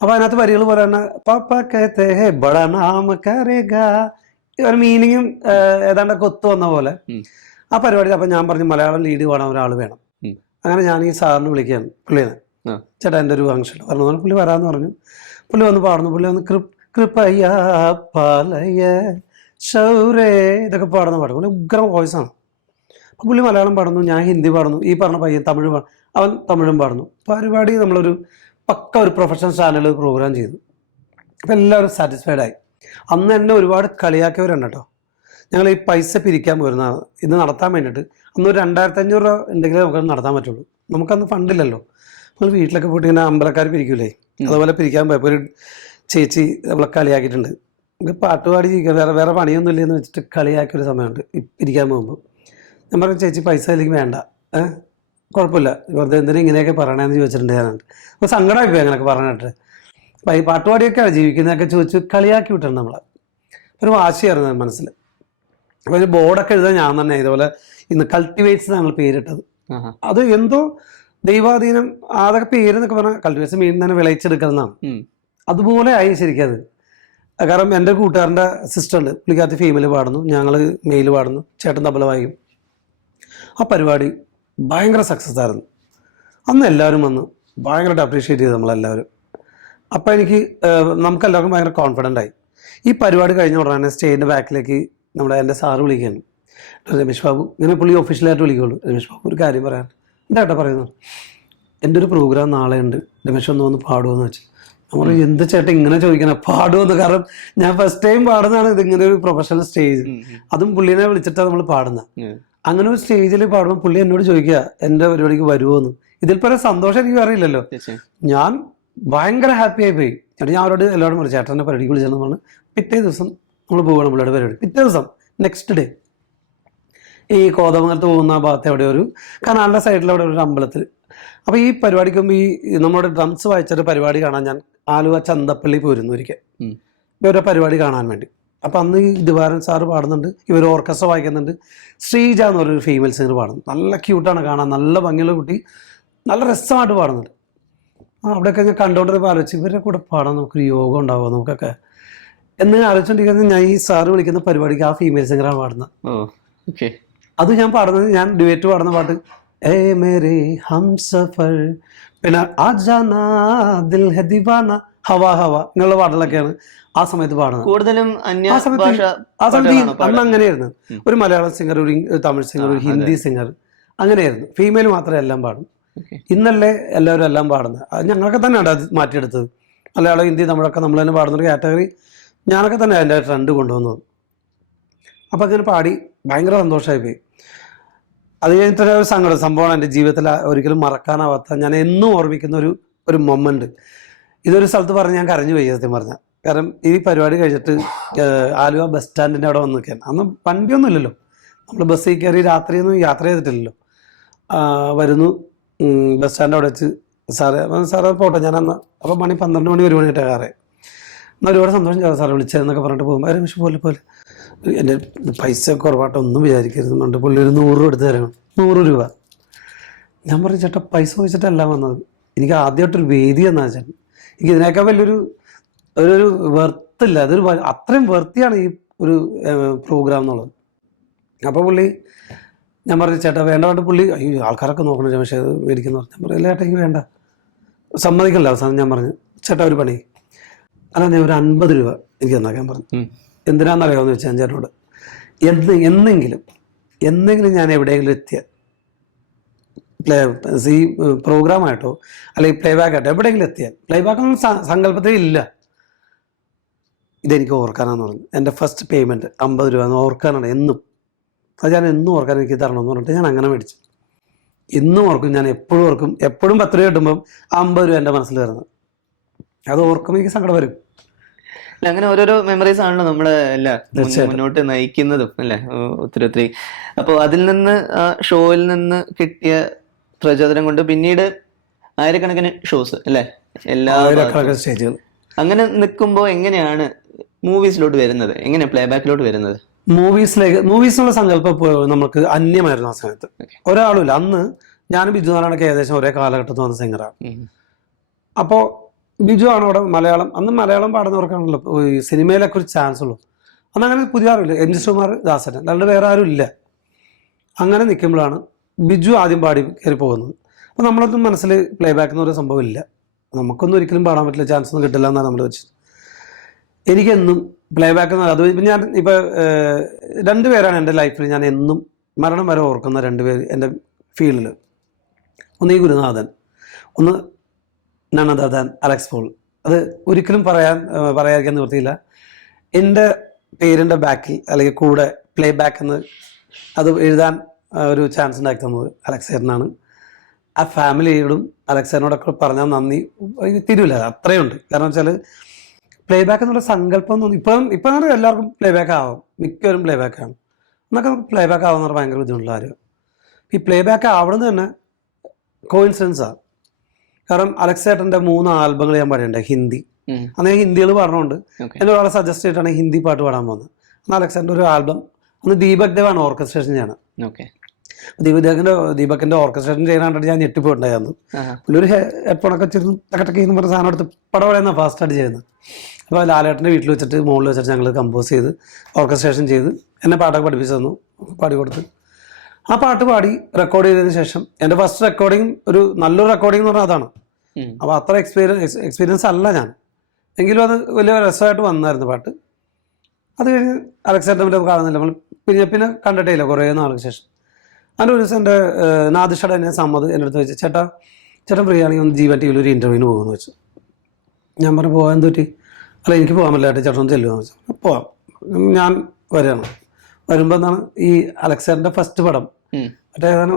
അപ്പോൾ അതിനകത്ത് വരികൾ പോലെ തന്നെ പാപ്പാക്കത്തെ ഹേ ബഡ നാമ കരേഗ, ഒരു മീനിങ്ങും ഏതാണ്ടൊക്കെ ഒത്തു വന്ന പോലെ ആ പരിപാടി. അപ്പം ഞാൻ പറഞ്ഞു മലയാളം ലീഡ് പാടാൻ ഒരാൾ വേണം. അങ്ങനെ ഞാൻ ഈ സാറിന് വിളിക്കുകയാണ് പുള്ളിനെ, ചേട്ടാ എൻ്റെ ഒരു ഫംഗ്ഷൻ പറഞ്ഞു. പുള്ളി വരാമെന്ന് പറഞ്ഞു. പുള്ളി വന്ന് പാടുന്നു. പുള്ളി വന്ന് കൃപയ പാലയ ശൗരേ ഇതൊക്കെ പാടുന്ന പാട്ട്. പുള്ളി ഉഗ്രം വോയിസാണ്. അപ്പം പുള്ളി മലയാളം പാടുന്നു, ഞാൻ ഹിന്ദി പാടുന്നു, ഈ പറഞ്ഞ പയ്യൻ തമിഴ് അവൻ തമിഴും പാടുന്നു. പരിപാടി നമ്മളൊരു പക്ക ഒരു പ്രൊഫഷണൽ ചാനൽ പ്രോഗ്രാം ചെയ്തു. അപ്പം എല്ലാവരും സാറ്റിസ്ഫൈഡ് ആയി. അന്ന് എന്നെ ഒരുപാട് കളിയാക്കിയവരുണ്ട് കേട്ടോ. ഞങ്ങൾ ഈ പൈസ പിരിക്കാൻ പോരുന്നതാണ് ഇത് നടത്താൻ വേണ്ടിയിട്ട്. അന്ന് ഒരു 2500 രൂപ ഉണ്ടെങ്കിലേ നമുക്കത് നടത്താൻ പറ്റുള്ളൂ. നമുക്കന്ന് ഫണ്ടില്ലല്ലോ. നമ്മൾ വീട്ടിലൊക്കെ പോയിട്ട് ഇങ്ങനെ അമ്പലക്കാർ പിരിക്കൂലേ, അതുപോലെ പിരിക്കാൻ പോയപ്പോൾ ഒരു ചേച്ചി നമ്മളെ കളിയാക്കിയിട്ടുണ്ട്. നമുക്ക് പാട്ടുപാടി ജീവിക്കാൻ വേറെ പണിയൊന്നും ഇല്ലെന്ന് വെച്ചിട്ട് കളിയാക്കിയൊരു സമയമുണ്ട് പിരിക്കാൻ പോകുമ്പോൾ. ഞാൻ പറഞ്ഞു, ചേച്ചി പൈസ അല്ലെങ്കിൽ വേണ്ട, കുഴപ്പമില്ല, വെറുതെ എന്തിനും ഇങ്ങനെയൊക്കെ പറയണമെന്ന് ചോദിച്ചിട്ടുണ്ട് ഞാനുണ്ട്. അപ്പോൾ സങ്കടമായി പോയി അങ്ങനെയൊക്കെ പറഞ്ഞിട്ട്. അപ്പം ഈ പാട്ടുപാടിയൊക്കെയാണ് ജീവിക്കുന്നതൊക്കെ ചോദിച്ച് കളിയാക്കി വിട്ടിട്ടുണ്ട് നമ്മളെ. ഒരു വാശിയായിരുന്നു മനസ്സിൽ. അപ്പോൾ ഒരു ബോർഡൊക്കെ എഴുതാൻ ഞാൻ തന്നെ ഇതുപോലെ ഇന്ന് കൾട്ടിവേറ്റ്സ് ഞങ്ങൾ പേരിട്ടത്. അത് എന്തോ ദൈവാധീനം, അതൊക്കെ പേരെന്നൊക്കെ പറഞ്ഞാൽ കൾട്ടിവേറ്റ്സ് മീൻ തന്നെ വിളയിച്ചെടുക്കുന്നതാണ്. അതുപോലെ ആയി ശരിക്കും അത്. കാരണം എൻ്റെ കൂട്ടുകാരൻ്റെ സിസ്റ്റർ ഉണ്ട്, പുള്ളിക്കകത്ത് ഫീമെയിൽ പാടുന്നു, ഞങ്ങൾ മെയിൽ പാടുന്നു, ചേട്ടൻ തബല വായിക്കും. ആ പരിപാടി ഭയങ്കര സക്സസ് ആയിരുന്നു. അന്ന് എല്ലാവരും വന്ന് ഭയങ്കരമായിട്ട് അപ്രീഷിയേറ്റ് ചെയ്തു നമ്മളെല്ലാവരും. അപ്പോൾ നമുക്കെല്ലാവർക്കും ഭയങ്കര കോൺഫിഡൻ്റ് ആയി. ഈ പരിപാടി കഴിഞ്ഞ ഉടനെ സ്റ്റേജിൻ്റെ ബാക്കിലേക്ക് എൻ്റെ സാറ് വിളിക്കുകയാണ്, രമേശ് ബാബു. ഇങ്ങനെ പുള്ളി ഒഫീഷ്യലായിട്ട് വിളിക്കുള്ളൂ. രമേശ് ബാബു ഒരു കാര്യം പറയാൻ. എന്താ ചേട്ടാ പറയുന്നത്? എൻ്റെ ഒരു പ്രോഗ്രാം നാളെ ഉണ്ട്, രമേശ് ഒന്ന് പാടുമെന്ന് വെച്ച്. നമ്മൾ എന്ത് ചേട്ടൻ ഇങ്ങനെ ചോദിക്കണം, പാടുമെന്ന്. കാരണം ഞാൻ ഫസ്റ്റ് ടൈം പാടുന്നതാണ് ഇതിങ്ങനെ ഒരു പ്രൊഫഷണൽ സ്റ്റേജ്, അതും പുള്ളിനെ വിളിച്ചിട്ടാണ് നമ്മൾ പാടുന്നത്. അങ്ങനെ ഒരു സ്റ്റേജിൽ പാടുമ്പോൾ പുള്ളി എന്നോട് ചോദിക്കുക എൻ്റെ പരിപാടിക്ക് വരുമോ എന്ന്. ഇതിൽ പല സന്തോഷം എനിക്ക് അറിയില്ലല്ലോ. ഞാൻ ഭയങ്കര ഹാപ്പി ആയി പോയി. എന്നിട്ട് ഞാൻ അവരോട് എല്ലാവരും പറഞ്ഞു ചേട്ടൻ്റെ പരിപാടിക്ക് വിളിച്ചെന്ന് പറഞ്ഞു. പിറ്റേ ദിവസം നമ്മൾ പോവുകയാണ് പുള്ളിയുടെ പരിപാടി. പിറ്റേ ദിവസം നെക്സ്റ്റ് ഡേ ഈ കോതമംഗലത്ത് പോകുന്ന ഭാഗത്ത് എവിടെ ഒരു കനാലിൻ്റെ സൈഡിൽ അവിടെ ഒരു അമ്പലത്തിൽ. അപ്പോൾ ഈ പരിപാടിക്ക് മുമ്പ് ഈ നമ്മുടെ ഡ്രംസ് വായിച്ചൊരു പരിപാടി കാണാൻ ഞാൻ ആലുവ ചന്തപ്പള്ളി പോയിരുന്നു ഒരിക്കൽ ഇവരുടെ പരിപാടി കാണാൻ വേണ്ടി. അപ്പം അന്ന് ഈ ദിവാരൻ സാറ് പാടുന്നുണ്ട്, ഇവർ ഓർക്കസ്ട്ര വായിക്കുന്നുണ്ട്, ശ്രീജ എന്ന് പറഞ്ഞൊരു ഫീമെയിൽ സിംഗർ പാടുന്നു. നല്ല ക്യൂട്ടാണ് കാണാൻ, നല്ല ഭംഗിയുള്ള കുട്ടി, നല്ല രസമായിട്ട് പാടുന്നുണ്ട്. അവിടെയൊക്കെ ഞാൻ കണ്ടുകൊണ്ടിരുമ്പോൾ ആലോചിച്ച് ഇവരുടെ കൂടെ പാടാൻ നമുക്കൊരു യോഗം ഉണ്ടാവുമോ നമുക്കൊക്കെ എന്ന് ആലോചിച്ചുകൊണ്ടിരിക്കുന്നത്. ഞാൻ ഈ സാറ് വിളിക്കുന്ന പരിപാടിക്ക് ആ ഫീമെയിൽ സിംഗറാണ് പാടുന്നത്. അത് ഞാൻ പാടുന്നത്, ഞാൻ ഡ്യുവറ്റ് പാടുന്ന പാട്ട് ഏ മേരെ ഹംസഫർ, പിന്നെ ആജാനാ ദിൽ ഹെ ദീവാന, ഹവാ ഹവാ എന്നുള്ള പാട്ടുകളൊക്കെയാണ് ആ സമയത്ത് പാടുന്നത്. കൂടുതലും ആ സമയത്ത് അന്ന് അങ്ങനെയായിരുന്നു. ഒരു മലയാളം സിംഗർ, ഒരു തമിഴ് സിംഗർ, ഒരു ഹിന്ദി സിംഗർ, അങ്ങനെയായിരുന്നു. ഫീമെയിൽ മാത്രമേ എല്ലാം പാടും. ഇന്നല്ലേ എല്ലാവരും എല്ലാം പാടുന്നത്. അത് ഞങ്ങളൊക്കെ തന്നെയാണ് അത് മാറ്റിയെടുത്തത്. മലയാളം, ഹിന്ദി, തമിഴൊക്കെ നമ്മൾ തന്നെ പാടുന്നൊരു കാറ്റഗറി ഞാനൊക്കെ തന്നെ അതിൻ്റെ ട്രെൻഡ് കൊണ്ടുവന്നത്. അപ്പം അങ്ങനെ പാടി ഭയങ്കര സന്തോഷമായി പോയി. അത് കഴിഞ്ഞിട്ടൊരു സങ്കടം സംഭവമാണ് എൻ്റെ ജീവിതത്തിൽ ഒരിക്കലും മറക്കാനാവാത്ത, ഞാൻ എന്നും ഓർമ്മിക്കുന്ന ഒരു മൊമെന്റ്. ഇതൊരു സ്ഥലത്ത് പറഞ്ഞ് ഞാൻ കരഞ്ഞു പോയി സത്യം പറഞ്ഞാൽ. കാരണം ഈ പരിപാടി കഴിഞ്ഞിട്ട് ആലുവ ബസ് സ്റ്റാൻഡിൻ്റെ അവിടെ വന്ന് നിൽക്കാൻ, അന്ന് വണ്ടിയൊന്നും ഇല്ലല്ലോ, നമ്മൾ ബസ്സിൽ കയറി രാത്രിയൊന്നും യാത്ര ചെയ്തിട്ടില്ലല്ലോ. വരുന്നു ബസ് സ്റ്റാൻഡ് അവിടെ വെച്ച് സാറേ പോട്ടെ ഞാൻ അന്ന് അപ്പോൾ മണി 12 മണി 1 മണിയായിട്ട് കാറേ. എന്നാൽ ഒരുപാട് സന്തോഷം ചെയ്തു സാറ് വിളിച്ചതെന്നൊക്കെ പറഞ്ഞിട്ട് പോകുമ്പോൾ രമേശ് പോലെ എൻ്റെ പൈസ കുറവായിട്ട് ഒന്നും വിചാരിക്കരുത്. പുള്ളി ഒരു 100 രൂപ എടുത്ത് തരണം, 100 രൂപ. ഞാൻ പറഞ്ഞു ചേട്ടാ പൈസ ചോദിച്ചിട്ടല്ല വന്നത്, എനിക്ക് ആദ്യമായിട്ടൊരു വേദി എന്നാ ചേട്ടൻ, എനിക്ക് ഇതിനേക്കാൾ വലിയൊരു വെർത്തില്ല, അതൊരു അത്രയും വെർത്തിയാണ് ഈ ഒരു പ്രോഗ്രാം എന്നുള്ളത്. അപ്പോൾ പുള്ളി ഞാൻ പറഞ്ഞു ചേട്ടാ വേണ്ട പുള്ളി അയ്യോ ആൾക്കാരൊക്കെ നോക്കണം രമേശ് അത് മേടിക്കുന്നു പറഞ്ഞു. ഞാൻ പറഞ്ഞു ഇല്ല ചേട്ടാ എനിക്ക് വേണ്ട, സമ്മതിക്കല്ല. അവസാനം ഞാൻ പറഞ്ഞു ചേട്ടാ ഒരു പണി, അല്ല ഞാൻ ഒരു 50 രൂപ എനിക്ക് തന്നാക്കാൻ പറഞ്ഞു. എന്തിനാണെന്നറിയാമെന്ന് വെച്ചാൽ ഞാൻ ചേട്ടനോട് എന്നെങ്കിലും ഞാൻ എവിടെയെങ്കിലും എത്തിയ ഈ പ്രോഗ്രാമായിട്ടോ അല്ലെങ്കിൽ പ്ലേ ബാക്ക് ആയിട്ടോ എവിടെയെങ്കിലും എത്തിയാൽ, പ്ലേ ബാക്ക് സങ്കല്പത്തിൽ ഇല്ല, ഇതെനിക്ക് ഓർക്കാനാന്ന് പറഞ്ഞു. എൻ്റെ ഫസ്റ്റ് പേയ്മെൻറ്റ് 50 രൂപ എന്ന് ഓർക്കാനാണ് എന്നും. അത് ഞാൻ എന്നും ഓർക്കാൻ എനിക്ക് തരണമെന്ന് പറഞ്ഞിട്ട് ഞാൻ അങ്ങനെ മേടിച്ചു. എന്നും ഓർക്കും, ഞാൻ എപ്പോഴും ഓർക്കും. എപ്പോഴും 10 രൂപ കിട്ടുമ്പം 50 രൂപ എൻ്റെ മനസ്സിൽ വരുന്നത്. അത് ഓർക്കുമ്പോൾ എനിക്ക് സങ്കടം വരും. അങ്ങനെ ഓരോരോ മെമ്മറീസ് ആണല്ലോ നമ്മളെ മുന്നോട്ട് നയിക്കുന്നതും അല്ലെ ഒത്തിരി. അപ്പോൾ അതിൽ നിന്ന് ആ ഷോയിൽ നിന്ന് കിട്ടിയ പ്രചോദനം കൊണ്ട് പിന്നീട് ആയിരക്കണക്കിന് ഷോസ് അല്ലെ, എല്ലാ സ്റ്റേജുകൾ. അങ്ങനെ നിൽക്കുമ്പോൾ എങ്ങനെയാണ് മൂവീസിലോട്ട് വരുന്നത്, എങ്ങനെയാണ് പ്ലേ ബാക്കിലോട്ട് വരുന്നത്? മൂവീസിനുള്ള സങ്കല്പം നമുക്ക് അന്യമായിരുന്നു ആ സമയത്ത്. ഒരാളുമില്ല. അന്ന് ഞാനും ബിജു നാരായണൊക്കെ ഏകദേശം ഒരേ കാലഘട്ടത്തിൽ വന്ന സിംഗറാണ്. അപ്പോൾ ബിജു ആണ് അവിടെ മലയാളം, അന്ന് മലയാളം പാടുന്നവർക്കാണല്ലോ ഈ സിനിമയിലൊക്കെ ഒരു ചാൻസ് ഉള്ളൂ. അന്ന് അങ്ങനെ പുതിയ ആരുമില്ല, എൻ ജി ശ്രീകുമാർ, ദാസൻ, അല്ലാണ്ട് വേറെ ആരും ഇല്ല. അങ്ങനെ നിൽക്കുമ്പോഴാണ് ബിജു ആദ്യം പാടി കയറി പോകുന്നത്. അപ്പോൾ നമ്മളൊന്നും മനസ്സിൽ പ്ലേ ബാക്ക് എന്ന് പറയുന്ന സംഭവം ഇല്ല, നമുക്കൊന്നും ഒരിക്കലും പാടാൻ പറ്റില്ല, ചാൻസ് ഒന്നും കിട്ടില്ല എന്നാണ് നമ്മൾ വെച്ചത്. എനിക്കെന്നും പ്ലേ ബാക്ക് എന്ന് അത് ഇപ്പം ഞാൻ ഇപ്പോൾ 2 പേരാണ് എൻ്റെ ലൈഫിൽ ഞാൻ എന്നും മരണം വരെ ഓർക്കുന്ന 2 പേര് എൻ്റെ ഫീൽഡിൽ. ഒന്ന് ഈ ഗുരുനാഥൻ, ഒന്ന് നണദാൻ അലക്സ് പോൾ. അത് ഒരിക്കലും പറയാതിരിക്കാൻ നിവൃത്തിയില്ല. എൻ്റെ പേരിൻ്റെ ബാക്കിൽ അല്ലെങ്കിൽ കൂടെ പ്ലേ ബാക്ക് എന്ന് അത് എഴുതാൻ ഒരു ചാൻസ് ഉണ്ടാക്കി തന്നത് അലക്സേട്ടനാണ്. ആ ഫാമിലിയോടും അലക്സേട്ടനോടൊക്കെ പറഞ്ഞാൽ നന്ദി തിരിവില്ല, അത്രയുണ്ട്. കാരണം വെച്ചാൽ പ്ലേ ബാക്ക് എന്നുള്ള സങ്കല്പം തോന്നി. ഇപ്പം എല്ലാവർക്കും പ്ലേ ബാക്ക് ആവും, മിക്കവരും പ്ലേ ബാക്കാണ്. എന്നൊക്കെ നമുക്ക് പ്ലേ ബാക്ക് ആവുന്ന ഭയങ്കര ബുദ്ധിമുട്ടുള്ള കാര്യം. ഈ പ്ലേ ബാക്ക് ആവുന്നത് തന്നെ കോയിൻസിഡൻസാണ്. കാരണം അലക്സേട്ടൻ്റെ 3 ആൽബങ്ങൾ ഞാൻ പാടിയുണ്ട് ഹിന്ദി. അന്ന് ഞാൻ ഹിന്ദികൾ പറഞ്ഞുകൊണ്ട് എൻ്റെ ഒരാളെ സജസ്റ്റ് ചെയ്തിട്ടാണ് ഹിന്ദി പാട്ട് പാടാൻ പോകുന്നത്. അന്ന് അലക്സേട്ടൻ്റെ ഒരു ആൽബം, അന്ന് ദീപക് ദേവാണ് ഓർക്കസ്ട്രേഷൻ ചെയ്യണം. ദീപകിന്റെ ഓർക്കസ്ട്രേഷൻ ചെയ്യാനായിട്ട് ഞാൻ ഞെട്ടിപ്പോയിട്ടുണ്ടായിരുന്നു. പുള്ളി ഒരു ഹെഡ്ഫോണൊക്കെ വെച്ചിരുന്നു ടക്കടക്കി എന്ന് പറഞ്ഞ സാധനം എടുത്ത് പടവളയെന്ന ഫാസ്റ്റായിട്ട് ചെയ്യുന്നത്. അപ്പോൾ ലാലേട്ടൻ്റെ വീട്ടിൽ വെച്ചിട്ട് മുകളിൽ വെച്ചിട്ട് ഞങ്ങൾ കമ്പോസ് ചെയ്ത് ഓർക്കസ്ട്രേഷൻ ചെയ്ത് എന്നെ പാട്ടൊക്കെ പഠിപ്പിച്ചു തന്നു, പാടി കൊടുത്ത്. ആ പാട്ട് പാടി റെക്കോർഡ് ചെയ്തതിന് ശേഷം എൻ്റെ ഫസ്റ്റ് റെക്കോർഡിങ് ഒരു നല്ലൊരു റെക്കോർഡിംഗ് എന്ന് പറഞ്ഞാൽ അതാണ്. അപ്പോൾ അത്ര എക്സ്പീരിയൻസ് അല്ല ഞാൻ, എങ്കിലും അത് വലിയ രസമായിട്ട് വന്നായിരുന്നു പാട്ട്. അത് കഴിഞ്ഞ് അലക്സാണ്ടർ കാണുന്നില്ല, നമ്മൾ പിന്നെ കണ്ടിട്ടേ ഇല്ല കുറേ നാൾക്ക് ശേഷം. അതിൻ്റെ ഒരു ദിവസം എൻ്റെ നാദിഷയുടെ എന്നെ സമ്മത് എൻ്റെ അടുത്ത് വെച്ച് ചേട്ടൻ ഫ്രീ ആണെങ്കിൽ ഒന്ന് ജീവൻ ടി വിയിൽ ഒരു ഇൻ്റർവ്യൂവിന് പോകുമെന്ന് വെച്ചു. ഞാൻ പറഞ്ഞു പോകാൻ എന്ത് പറ്റി? അല്ല എനിക്ക് പോകാൻ പറ്റില്ല ചേട്ടൻ ഒന്ന് ചെല്ലുമെന്ന് വെച്ചു. പോവാം, ഞാൻ വരികയാണ്. വരുമ്പോൾ എന്താണ് ഈ അലക്സാണ്ടറിൻ്റെ ഫസ്റ്റ് പടം മറ്റേ ഏതാണ്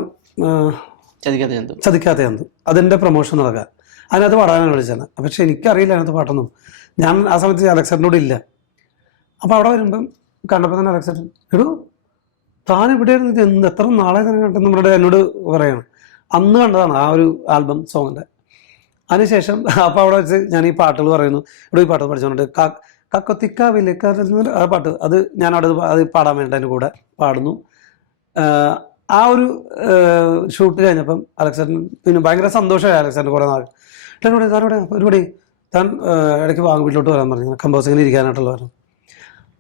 ചതിക്കാത്ത ചന്തു, അതിൻ്റെ പ്രൊമോഷൻ നടക്കുക. അതിനകത്ത് പാടാനാണ് വിളിച്ചത്. പക്ഷെ എനിക്കറിയില്ല അതിനകത്ത് പാട്ടൊന്നും. ഞാൻ ആ സമയത്ത് അലക്സേട്ടനോട് ഇല്ല. അപ്പോൾ അവിടെ വരുമ്പം കണ്ടപ്പോൾ തന്നെ അലക്സേട്ടൻ, എടോ താൻ എവിടെയായിരുന്നു, ഇത് എത്ര നാളെ തന്നെ കണ്ടു നമ്മുടെ എന്നോട് പറയണം. അന്ന് കണ്ടതാണ് ആ ഒരു ആൽബം സോങ്ങിൻ്റെ. അതിനുശേഷം അപ്പോൾ അവിടെ വെച്ച് ഞാൻ ഈ പാട്ടുകൾ പറയുന്നു, ഇവിടെ ഈ പാട്ട് പഠിച്ചുകൊണ്ട് കക്കൊത്തിക്കാവില്ലേ ആ പാട്ട്, അത് ഞാൻ അവിടെ അത് പാടാൻ വേണ്ടി അതിൻ്റെ കൂടെ പാടുന്നു. ആ ഒരു ഷൂട്ട് കഴിഞ്ഞപ്പം അലക്സേട്ടൻ പിന്നെ ഭയങ്കര സന്തോഷമായി. അലക്സേട്ടൻ കുറേ നാൾ എന്നോട് താനോടെ ഒരുപടി താൻ ഇടയ്ക്ക് വീട്ടിലോട്ട് വരാൻ പറഞ്ഞു, കമ്പോസിങ്ങിന് ഇരിക്കാനായിട്ടുള്ള പറഞ്ഞു.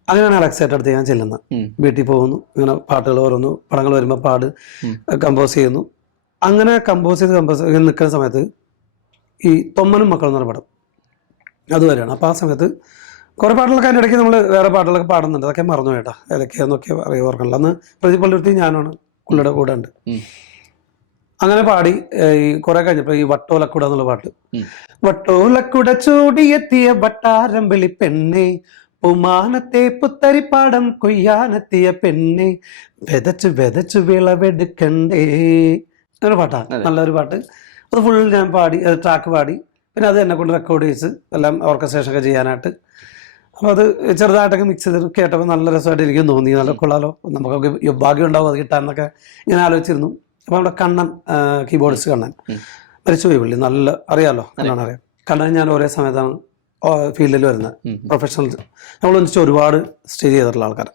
അങ്ങനെയാണ് അലക്സേട്ടൻ്റെ അടുത്ത് ഞാൻ ചെല്ലുന്നത്. വീട്ടിൽ പോകുന്നു, ഇങ്ങനെ പാട്ടുകൾ ഓരോന്നു, പടങ്ങൾ വരുമ്പോൾ കമ്പോസ് ചെയ്യുന്നു. അങ്ങനെ കമ്പോസ് ചെയ്ത് നിൽക്കുന്ന സമയത്ത് ഈ തൊമ്മനും മക്കളും എന്ന് പറഞ്ഞ പടം അതുവരെയാണ്. അപ്പോൾ ആ സമയത്ത് കുറേ പാട്ടുകളൊക്കെ അതിൻ്റെ ഇടയ്ക്ക് നമ്മൾ വേറെ പാട്ടുകളൊക്കെ പാടുന്നുണ്ട്. അതൊക്കെ മറന്നു കേട്ടാ, ഏതൊക്കെയാന്നൊക്കെ ഓർക്കണില്ല. അന്ന് പ്രദീപ് പള്ളുരുത്തി ഞാനാണ് പുള്ളിയുടെ കൂടെ ഉണ്ട്. അങ്ങനെ പാടി ഈ കുറെ കഴിഞ്ഞപ്പോൾ ഈ വട്ടോലക്കുട എന്നുള്ള പാട്ട്, വട്ടോലക്കുട ചൂടിയെത്തിയ വട്ടാരമ്പിളി പെണ്ണെ, പുമാനത്തെ പുത്തരിപ്പാടം കൊയ്യാനെത്തിയ പെണ്ണെ, വെതച്ചു വെതച്ചു വിളവെടുക്കണ്ടേ, അങ്ങനെ പാട്ടാ. നല്ലൊരു പാട്ട്. അത് ഫുൾ ഞാൻ പാടി, അത് ട്രാക്ക് പാടി. പിന്നെ അത് എന്നെ കൊണ്ട് റെക്കോർഡ് ചെയ്ത് എല്ലാം ഓർക്കസ്ട്രേഷൻ ഒക്കെ ചെയ്യാനായിട്ട്. അപ്പോൾ അത് ചെറുതായിട്ടൊക്കെ മിക്സ് ചെയ്ത് കേട്ടപ്പോൾ നല്ല രസമായിട്ട് എനിക്കും തോന്നി. നല്ല കൊള്ളാലോ, നമുക്കൊക്കെ ഭാഗ്യം ഉണ്ടാവും അത് കിട്ടാമെന്നൊക്കെ ഞാൻ ആലോചിച്ചിരുന്നു. അപ്പോൾ നമ്മുടെ കണ്ണൻ, കീബോർഡിസ്റ്റ് കണ്ണൻ മരിച്ചുപോയി. പുള്ളി നല്ല അറിയാമല്ലോ, കണ്ണൻ അറിയാം. കണ്ണൻ ഞാൻ ഒരേ സമയത്താണ് ഫീൽഡിൽ വരുന്നത്. പ്രൊഫഷണൽ നമ്മൾ ഒന്നിച്ച് ഒരുപാട് സ്റ്റേജ് ചെയ്തിട്ടുള്ള ആൾക്കാർ.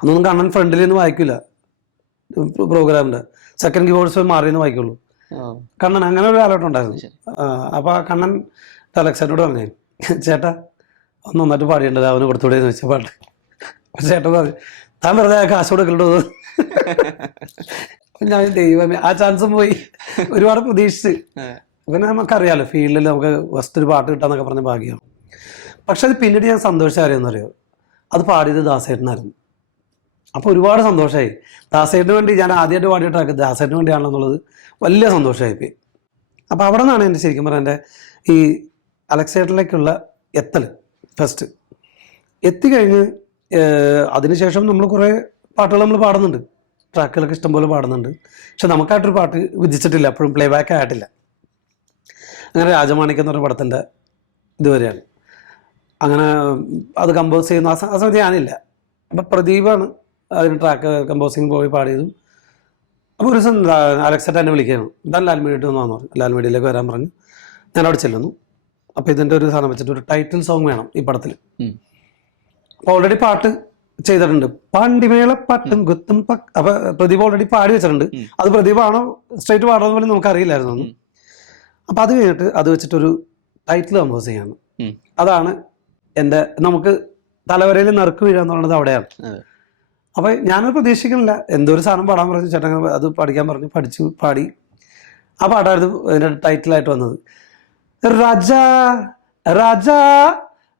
അന്നൊന്നും കണ്ണൻ ഫ്രണ്ടിൽ നിന്ന് വായിക്കില്ല പ്രോഗ്രാമിൻ്റെ, സെക്കൻഡ് കീബോർഡ്സ് മാറിയെന്ന് വായിക്കുള്ളൂ കണ്ണൻ. അങ്ങനെ ഒരു കാലഘട്ടം ഉണ്ടായിരുന്നു. അപ്പോൾ ആ കണ്ണൻ അലക്സേട്ടനോട് പറഞ്ഞു, ചേട്ടാ ഒന്ന് നന്നായിട്ട് പാടിയുണ്ടത്, അവന് കൊടുത്തുകൂടെ എന്ന് വെച്ചാൽ പാട്ട്. ചേട്ടൻ പറഞ്ഞു, താൻ വെറുതെ കാശ് കൊടുക്കലുണ്ടോ. ഞാൻ ദൈവമേ, ആ ചാൻസും പോയി. ഒരുപാട് പ്രതീക്ഷിച്ച്. പിന്നെ നമുക്കറിയാമല്ലോ ഫീൽഡിൽ നമുക്ക് ഫസ്റ്റ് ഒരു പാട്ട് കിട്ടാന്നൊക്കെ പറഞ്ഞ ഭാഗ്യമാണ്. പക്ഷെ അത് പിന്നീട് ഞാൻ സന്തോഷിച്ച കാര്യം അറിയോ, അത് പാടിയത് ദാസേട്ടനായിരുന്നു. അപ്പോൾ ഒരുപാട് സന്തോഷമായി. ദാസേട്ടന് വേണ്ടി ഞാൻ ആദ്യമായിട്ട് പാടിയിട്ടാക്കി ദാസേട്ടന് വേണ്ടിയാണെന്നുള്ളത് വലിയ സന്തോഷമായിപ്പോയി. അപ്പോൾ അവിടെ നിന്നാണ് എൻ്റെ ശരിക്കും പറഞ്ഞാൽ എൻ്റെ ഈ അലക്സേട്ടനിലേക്കുള്ള എത്തൽ. ഫസ്റ്റ് എത്തിക്കഴിഞ്ഞ് അതിനുശേഷം നമ്മൾ കുറേ പാട്ടുകൾ നമ്മൾ പാടുന്നുണ്ട്, ട്രാക്കുകളൊക്കെ ഇഷ്ടംപോലെ പാടുന്നുണ്ട്. പക്ഷെ നമുക്കായിട്ടൊരു പാട്ട് വിധിച്ചിട്ടില്ല, എപ്പോഴും പ്ലേ ബാക്ക് ആയിട്ടില്ല. അങ്ങനെ രാജമാണിക്യം എന്ന് പറഞ്ഞ പടത്തിൻ്റെ ഇതുവരെയാണ്. അങ്ങനെ അത് കമ്പോസ് ചെയ്യുന്ന ആ സമയത്ത് ഞാനില്ല. അപ്പം പ്രദീപാണ് അതിന് ട്രാക്ക് കമ്പോസിങ് പോയി പാടിയതും. അപ്പോൾ ഒരു ദിവസം അലക്സേട്ടൻ എന്നെ വിളിക്കുകയാണ്, എന്താ ലാൽമീഡിയിട്ട് ഒന്ന് വന്നു പറഞ്ഞു. ലാൽമീഡിയിലേക്ക് വരാൻ പറഞ്ഞു. ഞാൻ അവിടെ ചെല്ലുന്നു. അപ്പോൾ ഇതിൻ്റെ ഒരു സാധനം വെച്ചിട്ട് ഒരു ടൈറ്റിൽ സോങ് വേണം ഈ പടത്തിൽ. അപ്പോൾ ഓൾറെഡി പാട്ട് ചെയ്തിട്ടുണ്ട്, പാണ്ടിമേള പാട്ടും ഗുത്തും. അപ്പോൾ പ്രദീപ് ഓൾറെഡി പാടി വെച്ചിട്ടുണ്ട്. അത് പ്രദീപാണോ സ്ട്രേറ്റ് പാടുന്ന പോലും നമുക്കറിയില്ലായിരുന്നു ഒന്നും. അപ്പം അത് കഴിഞ്ഞിട്ട് അത് വെച്ചിട്ടൊരു ടൈറ്റിൽ കമ്പോസ് ചെയ്യാണ്. അതാണ് എൻ്റെ നമുക്ക് തലവരയിൽ നറുക്ക് വീഴുക എന്ന് പറയുന്നത് അവിടെയാണ്. അപ്പോൾ ഞാനത് പ്രതീക്ഷിക്കുന്നില്ല. എന്തോ ഒരു സാധനം പാടാൻ പറഞ്ഞു, ചേട്ടൻ അത് പഠിക്കാൻ പറഞ്ഞു, പഠിച്ചു പാടി. ആ പാട്ടായിരുന്നു അതിൻ്റെ ടൈറ്റിലായിട്ട് വന്നത്. രാജ രാജ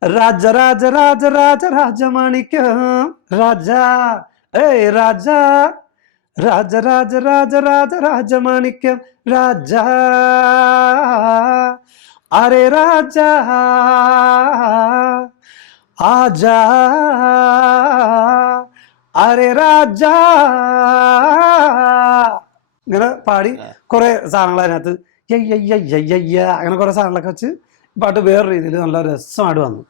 രാജ രാജ രാജ രാജ രാജമാണിക്യം രാജ ഏയ് രാജ രാജ രാജ രാജ രാജ രാജമാണിക്യം രാജ അരെ രാജ ആജാ അരെ രാജ. ഇങ്ങനെ പാടി കുറെ സാധനങ്ങൾ അതിനകത്ത് അങ്ങനെ കുറെ സാധനങ്ങളൊക്കെ വെച്ച് പാട്ട് വേറെ രീതിയിൽ നല്ല രസമായിട്ട് വന്നു.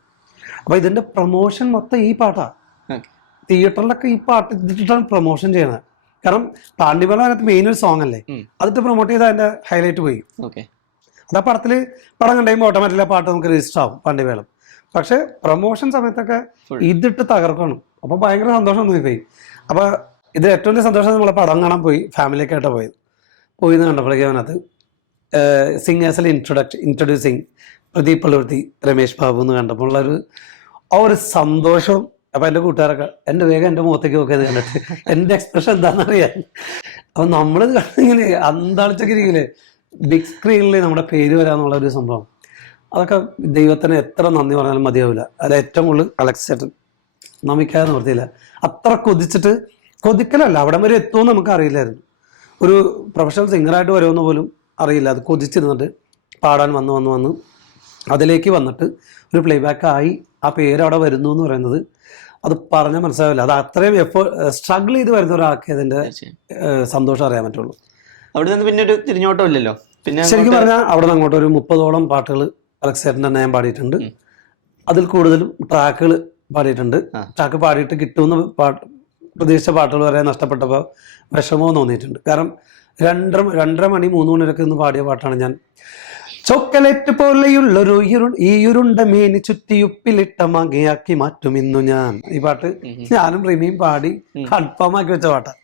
അപ്പൊ ഇതിന്റെ പ്രൊമോഷൻ മൊത്തം ഈ പാട്ടാ. തിയേറ്ററിലൊക്കെ ഈ പാട്ട് ഇതിട്ടാണ് പ്രൊമോഷൻ ചെയ്യണത്. കാരണം പാണ്ടിമേളം അതിനകത്ത് മെയിൻ ഒരു സോങ് അല്ലേ, അതിട്ട് പ്രൊമോട്ട് ചെയ്ത് അതിന്റെ ഹൈലൈറ്റ് പോയി. അത് ആ പടത്തില് പടം കണ്ടുകഴിയുമ്പോൾ ഓട്ടോമാറ്റിക്കലി ആ പാട്ട് നമുക്ക് രജിസ്റ്റർ ആവും പാണ്ടിമേളം. പക്ഷെ പ്രൊമോഷൻ സമയത്തൊക്കെ ഇതിട്ട് തകർക്കണം. അപ്പൊ ഭയങ്കര സന്തോഷം തോന്നിപ്പോയി. അപ്പൊ ഇത് ഏറ്റവും വലിയ സന്തോഷം നമ്മളെ പടം കാണാൻ പോയി, ഫാമിലിയൊക്കെ ആയിട്ടാണ് പോയി കണ്ടപ്പോഴേക്കും അതിനകത്ത് സിംഗേഴ്സിൽ ഇൻട്രൊഡ്യൂസിങ് പ്രദീപ് പള്ളുരുത്തി, രമേശ് ബാബു എന്ന് കണ്ടപ്പോൾ ഉള്ളൊരു ആ ഒരു സന്തോഷവും. അപ്പം എൻ്റെ കൂട്ടുകാരൊക്കെ എൻ്റെ വേഗം എൻ്റെ മുഖത്തേക്ക് നോക്കിയത് കണ്ടിട്ട് എൻ്റെ എക്സ്പ്രഷൻ എന്താണെന്നറിയാൻ. അപ്പം നമ്മൾ ഇങ്ങനെ അന്താളിച്ചൊക്കെ ഇരിക്കില്ലേ ബിഗ് സ്ക്രീനിൽ നമ്മുടെ പേര് വരാന്നുള്ള ഒരു സംഭവം, അതൊക്കെ ദൈവത്തിന് എത്ര നന്ദി പറഞ്ഞാലും മതിയാവില്ല. അതിൽ ഏറ്റവും കൂടുതൽ അലക്സേട്ടൻ നമിക്കാതെ നിർത്തിയില്ല. അത്ര കൊതിക്കലല്ല, അവിടം വരെ എത്തുമെന്ന് നമുക്ക് അറിയില്ലായിരുന്നു. ഒരു പ്രൊഫഷണൽ സിംഗറായിട്ട് വരുമെന്ന് പോലും അറിയില്ല. അത് കൊതിച്ചിരുന്നിട്ട് പാടാൻ വന്ന് അതിലേക്ക് വന്നിട്ട് ഒരു പ്ലേ ബാക്ക് ആയി ആ പേര് അവിടെ വരുന്നു എന്ന് പറയുന്നത് അത് പറഞ്ഞാൽ മനസ്സിലാവില്ല. അത് അത്രയും സ്ട്രഗിൾ ചെയ്ത് വരുന്ന ഒരാൾക്ക് അതിൻ്റെ സന്തോഷം അറിയാൻ പറ്റുള്ളൂ. അവിടെ നിന്ന് പിന്നെ ഒരു തിരിഞ്ഞോട്ടം ഇല്ലല്ലോ. പിന്നെ ശരിക്കും പറഞ്ഞാൽ അവിടെ നിന്ന് അങ്ങോട്ട് ഒരു 30ഓളം പാട്ടുകൾ അലക്സേട്ടൻ്റെ തന്നെ ഞാൻ പാടിയിട്ടുണ്ട്. അതിൽ കൂടുതലും ട്രാക്കുകൾ പാടിയിട്ടുണ്ട്. ട്രാക്ക് പാടിയിട്ട് കിട്ടുമെന്ന് പ്രതീക്ഷിച്ച പാട്ടുകൾ വരെ നഷ്ടപ്പെട്ടപ്പോൾ വിഷമവും തോന്നിയിട്ടുണ്ട്. കാരണം 2:30 മണി 3 മണിവരൊക്കെ ഒന്ന് പാടിയ പാട്ടാണ് ഞാൻ. ചോക്കലേറ്റ് പോലെയുള്ളൊരു ഈയുരുണ്ട മീനി ചുറ്റിയുപ്പിലിട്ട മകയാക്കി മാറ്റും ഇന്നു ഞാൻ. ഈ പാട്ട് ഞാനും റിമിയും പാടി കൺഫേമാക്കി വെച്ച പാട്ടാണ്.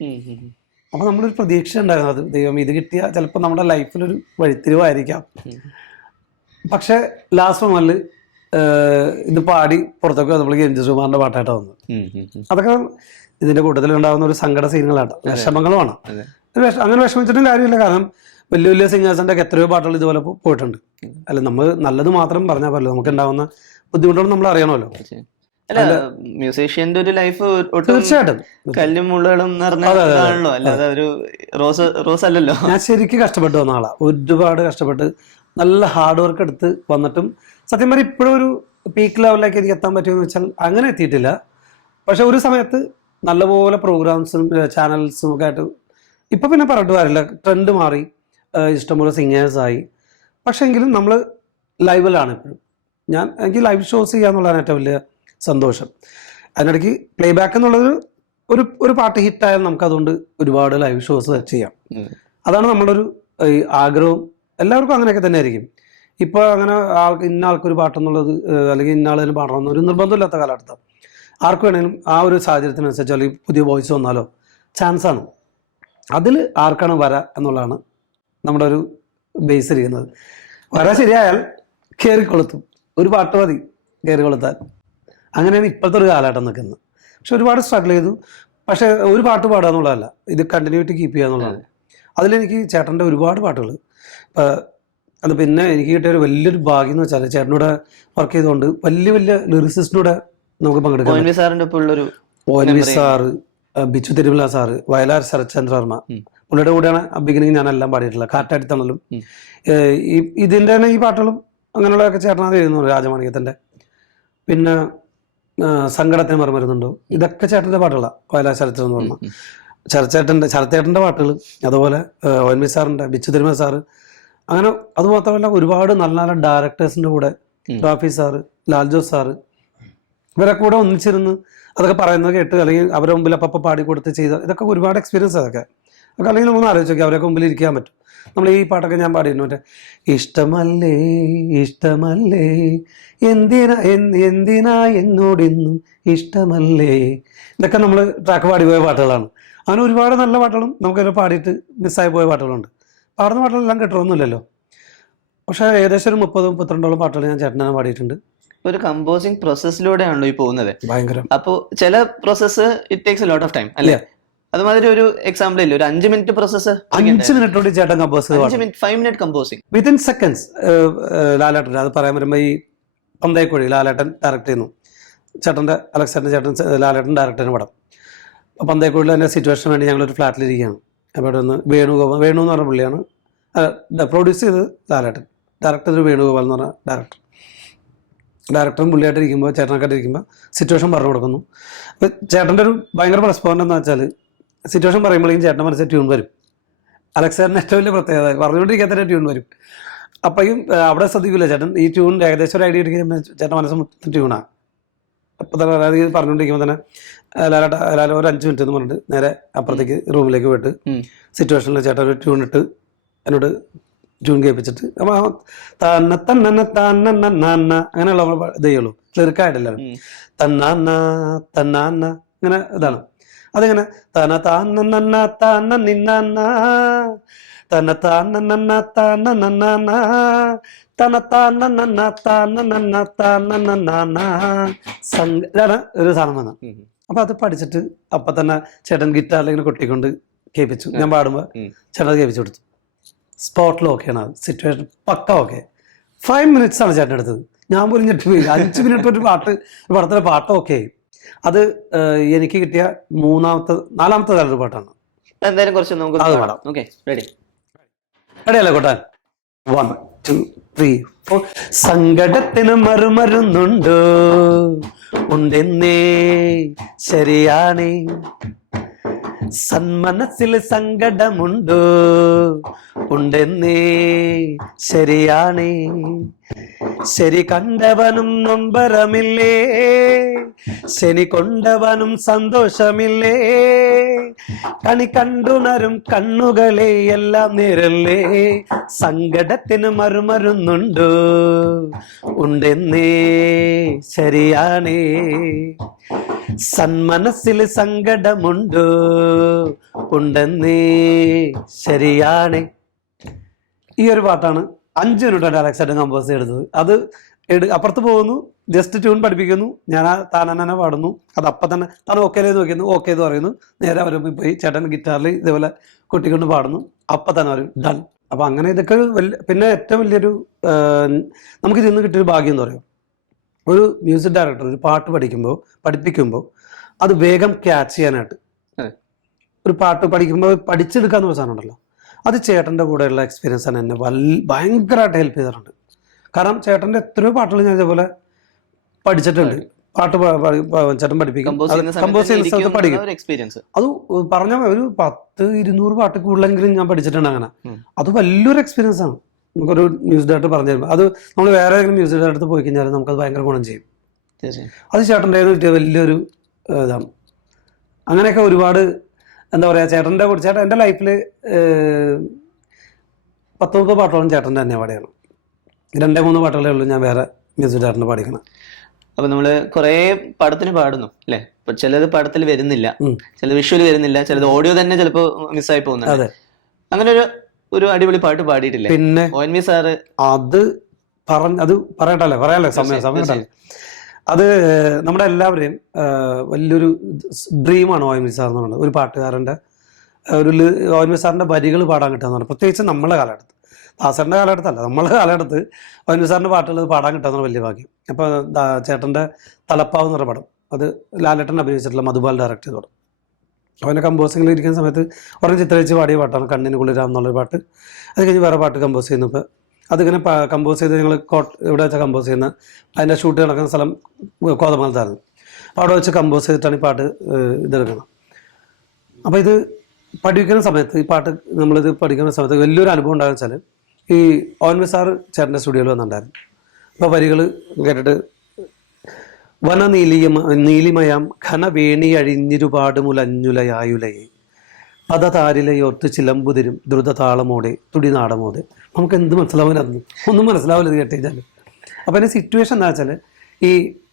അപ്പൊ നമ്മളൊരു പ്രതീക്ഷ ഉണ്ടായിരുന്നു, അത് ദൈവം ഇത് കിട്ടിയാൽ ചിലപ്പോൾ നമ്മുടെ ലൈഫിലൊരു വഴിത്തിരിവായിരിക്കാം. പക്ഷെ ലാസ്റ്റ് മൊമെന്റിൽ ഇത് പാടി പുറത്തൊക്കെ നമ്മളേക്ക് എം ജി ശ്രീകുമാറിന്റെ പാട്ടായിട്ടാണ് വന്നത്. അതൊക്കെ ഇതിന്റെ കൂട്ടത്തിൽ ഉണ്ടാകുന്ന ഒരു സങ്കട സീനുകളാട്ടോ, വിഷമങ്ങളുമാണ്. അങ്ങനെ വിഷമിച്ചിട്ടും കാര്യമില്ല, കാരണം വലിയ വലിയ സിംഗേഴ്സിന്റെ ഒക്കെ എത്രയോ പാട്ടുകൾ ഇതുപോലെ പോയിട്ടുണ്ട്. അല്ല, നമ്മൾ നല്ലത് മാത്രം പറഞ്ഞാൽ പറ്റില്ല, നമുക്ക് ഉണ്ടാവുന്ന ബുദ്ധിമുട്ടുകൾ നമ്മൾ അറിയണമല്ലോ. അല്ല, മ്യൂസീഷ്യന്റെ ഒരു ലൈഫ് തീർച്ചയായിട്ടും കല്ലും മുള്ളുകളും നിറഞ്ഞാണല്ലോ, അല്ലാതെ ഒരു റോസ് അല്ലല്ലോ. ഞാൻ ശരിക്കും കഷ്ടപ്പെട്ട് വന്ന ആളാ, ഒരുപാട് കഷ്ടപ്പെട്ട് നല്ല ഹാർഡ് വർക്ക് എടുത്ത് വന്നിട്ടും സത്യം പറഞ്ഞാൽ ഇപ്പോഴും ഒരു പീക്ക് ലെവലിലേക്ക് എനിക്ക് എത്താൻ പറ്റുമെന്ന് വെച്ചാൽ അങ്ങനെ എത്തിയിട്ടില്ല. പക്ഷെ ഒരു സമയത്ത് നല്ലപോലെ പ്രോഗ്രാംസും ചാനൽസും ഒക്കെ ആയിട്ട് ഇപ്പൊ പിന്നെ പറഞ്ഞിട്ട് കാര്യമില്ല, ട്രെൻഡ് മാറി, ഇഷ്ടംപോലെ സിംഗേഴ്സായി. പക്ഷെ എങ്കിലും നമ്മൾ ലൈവിലാണ് ഇപ്പോഴും. എനിക്ക് ലൈവ് ഷോസ് ചെയ്യാന്നുള്ളതാണ് ഏറ്റവും വലിയ സന്തോഷം. അതിനിടയ്ക്ക് പ്ലേ ബാക്ക് എന്നുള്ളത് ഒരു പാട്ട് ഹിറ്റായാൽ നമുക്ക് അതുകൊണ്ട് ഒരുപാട് ലൈവ് ഷോസ് ചെയ്യാം. അതാണ് നമ്മുടെ ഒരു ആഗ്രഹം. എല്ലാവർക്കും അങ്ങനെയൊക്കെ തന്നെ ആയിരിക്കും. ഇപ്പോൾ അങ്ങനെ ഇന്ന ആൾക്കൊരു പാട്ടെന്നുള്ളത് അല്ലെങ്കിൽ ഇന്ന ആളിന് പാടണമെന്ന് ഒരു നിർബന്ധമില്ലാത്ത കാലഘട്ടം. ആർക്ക് വേണമെങ്കിലും ആ ഒരു സാഹചര്യത്തിനനുസരിച്ച് അല്ലെങ്കിൽ പുതിയ വോയിസ് വന്നാലോ ചാൻസാണ്. അതിൽ ആർക്കാണ് വര എന്നുള്ളതാണ് നമ്മുടെ ഒരു ബേസ് ഇരിക്കുന്നത്. വര ശരിയായാൽ കയറി കൊളുത്തും, ഒരു പാട്ട് മതി കയറി കൊളുത്താൻ. അങ്ങനെയാണ് ഇപ്പോഴത്തെ ഒരു കാലഘട്ടം നിൽക്കുന്നത്. പക്ഷെ ഒരുപാട് സ്ട്രഗിൾ ചെയ്തു. പക്ഷെ ഒരു പാട്ട് പാടുക എന്നുള്ളതല്ല, ഇത് കണ്ടിന്യൂറ്റി കീപ്പ് ചെയ്യുക എന്നുള്ളതാണ്. അതിലെനിക്ക് ചേട്ടൻ്റെ ഒരുപാട് പാട്ടുകൾ അത് പിന്നെ എനിക്ക് കിട്ടിയ ഒരു വലിയൊരു ഭാഗ്യം എന്ന് വെച്ചാൽ ചേട്ടനൂടെ വർക്ക് ചെയ്തുകൊണ്ട് വലിയ വലിയ ലിറിസിസ്റ്റിനൂടെ നമുക്ക് പങ്കെടുക്കാം. ഓൻവി സാറ്, ബിച്ചു തിരുമല സാറ്, വയലാർ ശരത്ചന്ദ്ര വർമ്മ, പുള്ളിയുടെ കൂടെയാണ് ബിഗിനിങ് ഞാനെല്ലാം പാടിയിട്ടുള്ളത്. കാറ്റാടിത്തണലും ഇതിൻ്റെ തന്നെ ഈ പാട്ടുകളും അങ്ങനെയുള്ളതൊക്കെ ചേട്ടനാണ് എഴുതുന്നത്. രാജമാണിക്യത്തിൻ്റെ പിന്നെ സങ്കടത്തിന് മറുമരുന്നുണ്ടോ, ഇതൊക്കെ ചേട്ടൻ്റെ പാട്ടുകളാണ്. വയലാർ ശരത്ചന്ദ്ര വർമ്മ, ശരത്തേട്ടൻ്റെ പാട്ടുകൾ, അതുപോലെ ഓൻവി സാറിൻ്റെ, ബിച്ചു തിരുമല സാറ്, അങ്ങനെ അത് മാത്രമല്ല ഒരുപാട് നല്ല നല്ല ഡയറക്ടേഴ്സിൻ്റെ കൂടെ റാഫി സാറ്, ലാൽജോസ് സാറ്, ഇവരെ കൂടെ ഒന്നിച്ചിരുന്ന് അതൊക്കെ പറയുന്നത് കേട്ട് അല്ലെങ്കിൽ അവരുടെ മുമ്പിൽ അപ്പം പാടിക്കൊടുത്ത് ചെയ്ത ഇതൊക്കെ ഒരുപാട് എക്സ്പീരിയൻസ്. അതൊക്കെ അല്ലെങ്കിൽ നമ്മൾ ആലോചിച്ച് നോക്കി അവരൊക്കെ മുമ്പിൽ ഇരിക്കാൻ പറ്റും. നമ്മൾ ഈ പാട്ടൊക്കെ ഞാൻ പാടിയിരുന്നു, മറ്റേ ഇഷ്ടമല്ലേ ഇഷ്ടമല്ലേ എന്തിനാ എന്നോടെന്നും ഇഷ്ടമല്ലേ, ഇതൊക്കെ നമ്മൾ ട്രാക്ക് പാടി പോയ പാട്ടുകളാണ്. അങ്ങനെ ഒരുപാട് നല്ല പാട്ടുകളും നമുക്കതിൽ പാടിയിട്ട് മിസ്സായി പോയ പാട്ടുകളുണ്ട്. പാടുന്ന പാട്ടുകളെല്ലാം കിട്ടണമെന്നില്ലല്ലോ. പക്ഷേ ഏകദേശം ഒരു 30-32 പാട്ടുകൾ ഞാൻ ചേട്ടനെ പാടിയിട്ടുണ്ട്. ഒരു കമ്പോസിംഗ് പ്രോസസ്സിലൂടെയാണല്ലോ ഈ പോകുന്നത്. ഭയങ്കരം. അപ്പോൾ ചില process it takes a lot of time അല്ലേ? അതുമാതിരി ഒരു എക്സാമ്പിൾ ഇല്ല, ഒരു 5 മിനിറ്റ് പ്രോസസ്സ് 5 മിനിറ്റോട് ചേട്ടൻ compose 5 minute composing within seconds. ലാലേട്ടൻ അത് പറയാൻ വരുമ്പോൾ ഈ പന്തയക്കുഴി ലാലേട്ടൻ ഡയറക്ട് ചെയ്യുന്നു. ചേട്ടൻ്റെ അലക്സാണ്ടർ ചേട്ടൻ ലാലേട്ടൻ ഡയറക്ട് ചെയ്യുന്ന പടം. പന്തയക്കുഴിയിൽ എൻ്റെ സിറ്റുവേഷന് വേണ്ടി ഞങ്ങളൊരു ഫ്ലാറ്റിലിരിക്കുകയാണ്. അവിടെ ഒന്ന് വേണു എന്ന് പറഞ്ഞ പുള്ളിയാണ് പ്രൊഡ്യൂസ് ചെയ്ത് ലാലേട്ടൻ, ഡയറക്ടർ ചെയ്ത് വേണുഗോപാൽ എന്ന് പറഞ്ഞ ഡയറക്ടറും പുള്ളിയായിട്ട് ഇരിക്കുമ്പോൾ ചേട്ടനൊക്കെ ഇരിക്കുമ്പോൾ സിറ്റുവേഷൻ പറഞ്ഞു കൊടുക്കുന്നു. അപ്പോൾ ചേട്ടൻ്റെ ഒരു ഭയങ്കര പ്ലസ് പോയിന്റ് എന്ന് വെച്ചാൽ സിറ്റുവേഷൻ പറയുമ്പോഴേക്കും ചേട്ടൻ്റെ മനസ്സിൽ ട്യൂൺ വരും. അലക്സാറിന് ഏറ്റവും വലിയ പ്രത്യേകത പറഞ്ഞുകൊണ്ടിരിക്കാത്ത ട്യൂൺ വരും. അപ്പോഴും അവിടെ ശ്രദ്ധിക്കില്ല ചേട്ടൻ ഈ ട്യൂൺ ഏകദേശം ഒരു ഐഡിയ എടുക്കുമ്പോൾ ചേട്ടൻ മനസ്സ് മൊത്തം ട്യൂണാണ്. അപ്പോൾ തന്നെ അതായത് പറഞ്ഞുകൊണ്ടിരിക്കുമ്പോൾ തന്നെ ലാല ഒരു 5 മിനിറ്റ് എന്ന് പറഞ്ഞിട്ട് നേരെ അപ്പുറത്തേക്ക് റൂമിലേക്ക് പോയിട്ട് സിറ്റുവേഷനിൽ ചേട്ടൻ ഒരു ട്യൂൺ ഇട്ട് എന്നോട് ട്യൂൺ കേൾപ്പിച്ചിട്ട് തന്ന തന്ന തന്ന അങ്ങനെയുള്ള ഇത് ചെയ്യുള്ളൂ, ക്ലിയർക്കായിട്ടില്ല. തന്നാന്ന തന്നാന്ന ഇങ്ങനെ ഇതാണ്. അതിങ്ങനെ തന താന്ന താന്ന നിന്ന തന താന്ന താന്ന നന്ന തന താന്ന താന്ന താന്ന ഇതാണ് ഒരു സാധനം വന്നത്. അപ്പൊ അത് പഠിച്ചിട്ട് അപ്പൊ തന്നെ ചേട്ടൻ ഗിറ്റാറിൽ ഇങ്ങനെ കൊട്ടിക്കൊണ്ട് കേൾപ്പിച്ചു. ഞാൻ പാടുമ്പോൾ ചേട്ടൻ കേൾപ്പിച്ചു കൊടുത്തു. സ്പോട്ടിൽ ഓക്കെയാണ്, സിറ്റുവേഷൻ പക്ക ഓക്കെ. 5 minutes ആണ് ചേട്ടൻ എടുത്തത്. ഞാൻ പോലും ഞെട്ടിപ്പോയി. 5 മിനിറ്റ് ഒരു പടത്തിലെ പാട്ട് ഓക്കെ ആയി. അത് എനിക്ക് കിട്ടിയ 4ാമത്തെ തലൊരു പാട്ടാണ്. എന്തായാലും കുറച്ച് നമുക്ക് അത് പാടാം. റെഡിയല്ലേ കൊട്ടാൻ? 1 2 3 4. സങ്കടത്തിന് മറുമരുന്നുണ്ടോ ഉണ്ടെന്നേ ശരിയാണേ, സന്മനസ്സിൽ സങ്കടമുണ്ടോ ഉണ്ടെന്നേ ശരിയാണേ, ശരി കണ്ടവനും നൊമ്പരമില്ലേ, ശനി കൊണ്ടവനും സന്തോഷമില്ലേ, കണി കണ്ടുണരും കണ്ണുകളെ എല്ലാം നേരല്ലേ, സങ്കടത്തിന് മറുമരുന്നുണ്ടോ ഉണ്ടെന്നേ ശരിയാണേ, സന്മനസ്സിൽ സങ്കടമുണ്ടോ ഉണ്ടെന്നേ ശരിയാണ്. ഈ ഒരു പാട്ടാണ് 5 മിനിറ്റാണ് അലക്സാണ്ടർ കമ്പോസ് ചെയ്തത്. അത് അപ്പുറത്ത് പോകുന്നു, ജസ്റ്റ് ട്യൂൺ പഠിപ്പിക്കുന്നു, ഞാൻ താനെ പാടുന്നു. അത് അപ്പം തന്നെ താൻ ഓക്കേന്ന് നോക്കുന്നു, ഓക്കെ എന്ന് പറയുന്നു. നേരെ വരുമ്പോൾ പോയി ചേട്ടൻ ഗിറ്റാറിൽ ഇതേപോലെ കൊട്ടിക്കൊണ്ട് പാടുന്നു. അപ്പം തന്നെ പറയും ഡൺ. അപ്പം അങ്ങനെ ഇതൊക്കെ പിന്നെ ഏറ്റവും വലിയൊരു നമുക്ക് ഇതിൽ നിന്ന് കിട്ടിയൊരു ഭാഗ്യം എന്ന് പറയും, ഒരു മ്യൂസിക് ഡയറക്ടർ ഒരു പാട്ട് പഠിപ്പിക്കുമ്പോൾ അത് വേഗം ക്യാച്ച് ചെയ്യാനായിട്ട്, ഒരു പാട്ട് പഠിച്ചെടുക്കാന്ന് സാധനം ഉണ്ടല്ലോ, അത് ചേട്ടൻ്റെ കൂടെയുള്ള എക്സ്പീരിയൻസ് ആണ് എന്നെ ഭയങ്കരമായിട്ട് ഹെൽപ്പ് ചെയ്തിട്ടുണ്ട്. കാരണം ചേട്ടൻ്റെ എത്രയോ പാട്ടുകൾ ഞാൻ ഇതേപോലെ പഠിച്ചിട്ടുണ്ട്. പാട്ട് ചേട്ടൻ പഠിപ്പിക്കും, കമ്പോസ് ചെയ്യുന്ന സ്ഥലത്ത് പഠിക്കും. അത് പറഞ്ഞ ഒരു 100-200 പാട്ട് കൂടുതലെങ്കിലും ഞാൻ പഠിച്ചിട്ടുണ്ട്. അങ്ങനെ അത് വലിയൊരു എക്സ്പീരിയൻസ് ആണ്. നമുക്കൊരു മ്യൂസിക് ഡയറക്ടർ പറഞ്ഞു തരുമ്പോൾ അത് നമ്മൾ വേറെ ഏതെങ്കിലും മ്യൂസിക് ഡയറക്ടർ പോയി കഴിഞ്ഞാൽ നമുക്കത് ഭയങ്കര ഗുണം ചെയ്യും. അത് ചേട്ടൻ്റെ കിട്ടിയ വലിയൊരു ഇതാണ്. അങ്ങനെയൊക്കെ ഒരുപാട് എന്താ പറയുക, ചേട്ടൻ്റെ കൂടെ ചേട്ടൻ എൻ്റെ ലൈഫിൽ 10-30 പാട്ടോളം ചേട്ടൻ്റെ തന്നെ പാടിയാണ്. 2-3 പാട്ടുകളേ ഉള്ളൂ ഞാൻ വേറെ മ്യൂസിക് ഡയറക്ടറിന് പാടിക്കണം. അപ്പൊ നമ്മള് കൊറേ പടത്തിന് പാടുന്നു അല്ലെ, ഇപ്പൊ ചിലത് പടത്തിൽ വരുന്നില്ല, ചിലത് വിഷ്വൽ വരുന്നില്ല, ചിലത് ഓഡിയോ തന്നെ ചിലപ്പോ മിസ്സായി പോകുന്നുണ്ട്. അങ്ങനെ ഒരു അടിപൊളി പാട്ട് പാടിയിട്ടില്ലേ പിന്നെ ONV സാറ്? അത് പറയാലോ സമയം. അത് നമ്മുടെ എല്ലാവരെയും വലിയൊരു ഡ്രീമാണ് ONV സാർ എന്ന് പറയുന്നത്. ഒരു പാട്ടുകാരൻ്റെ ONV സാറിൻ്റെ വരികൾ പാടാൻ കിട്ടുക, പ്രത്യേകിച്ച് നമ്മളെ കാലഘട്ടത്ത്, ദാസറിൻ്റെ കാലഘട്ടത്തല്ല, നമ്മളെ കാലഘട്ടത്ത് ONV സാറിൻ്റെ പാട്ടുകൾ പാടാൻ കിട്ടുന്ന വലിയ ഭാഗ്യം. അപ്പോൾ ചേട്ടൻ്റെ തലപ്പാവ് എന്ന് പറഞ്ഞ പടം, അത് ലാലേട്ടൻ അഭിനയിച്ചിട്ടുള്ള മധുബാൽ ഡയറക്ട് ചെയ്ത പടം. അവൻ്റെ കമ്പോസിങ്ങിൽ ഇരിക്കുന്ന സമയത്ത് ഒരെണ്ണം ചിത്രവെച്ച് പാടിയ പാട്ടാണ് കണ്ണിന് കുളിരാം എന്നുള്ളൊരു പാട്ട്. അത് കഴിഞ്ഞ് വേറെ പാട്ട് കമ്പോസ് ചെയ്യുന്നു. ഇപ്പോൾ അതിങ്ങനെ കമ്പോസ് ചെയ്ത് ഞങ്ങൾ ഇവിടെ വെച്ചാൽ കമ്പോസ് ചെയ്യുന്ന, അതിൻ്റെ ഷൂട്ട് നടക്കുന്ന സ്ഥലം കോതമംഗലത്തായിരുന്നു. അപ്പോൾ അവിടെ വെച്ച് കമ്പോസ് ചെയ്തിട്ടാണ് ഈ പാട്ട് ഇതെടുക്കണം. അപ്പോൾ ഇത് പഠിക്കുന്ന സമയത്ത്, ഈ പാട്ട് നമ്മളിത് പഠിക്കുന്ന സമയത്ത് വലിയൊരു അനുഭവം ഉണ്ടാകുന്ന വെച്ചാൽ, ഈ ONV സാറ് ചേട്ടൻ്റെ സ്റ്റുഡിയോയിൽ വന്നിട്ടുണ്ടായിരുന്നു. അപ്പോൾ വരികൾ കേട്ടിട്ട്, നീലിമയാം ഘനവേണി അഴിഞ്ഞിരുപാട് മുലഞ്ഞുലയായുലയെ പദതാരിലയോർത്ത് ചിലമ്പുതിരും ദ്രുതതാളമോടെ തുടിനാടമോടെ. നമുക്ക് എന്ത് മനസ്സിലാവില്ല, ഒന്നും മനസ്സിലാവില്ല ഇത് കേട്ട് കഴിഞ്ഞാൽ. അപ്പോൾ അതിൻ്റെ സിറ്റുവേഷൻ എന്താ വെച്ചാൽ,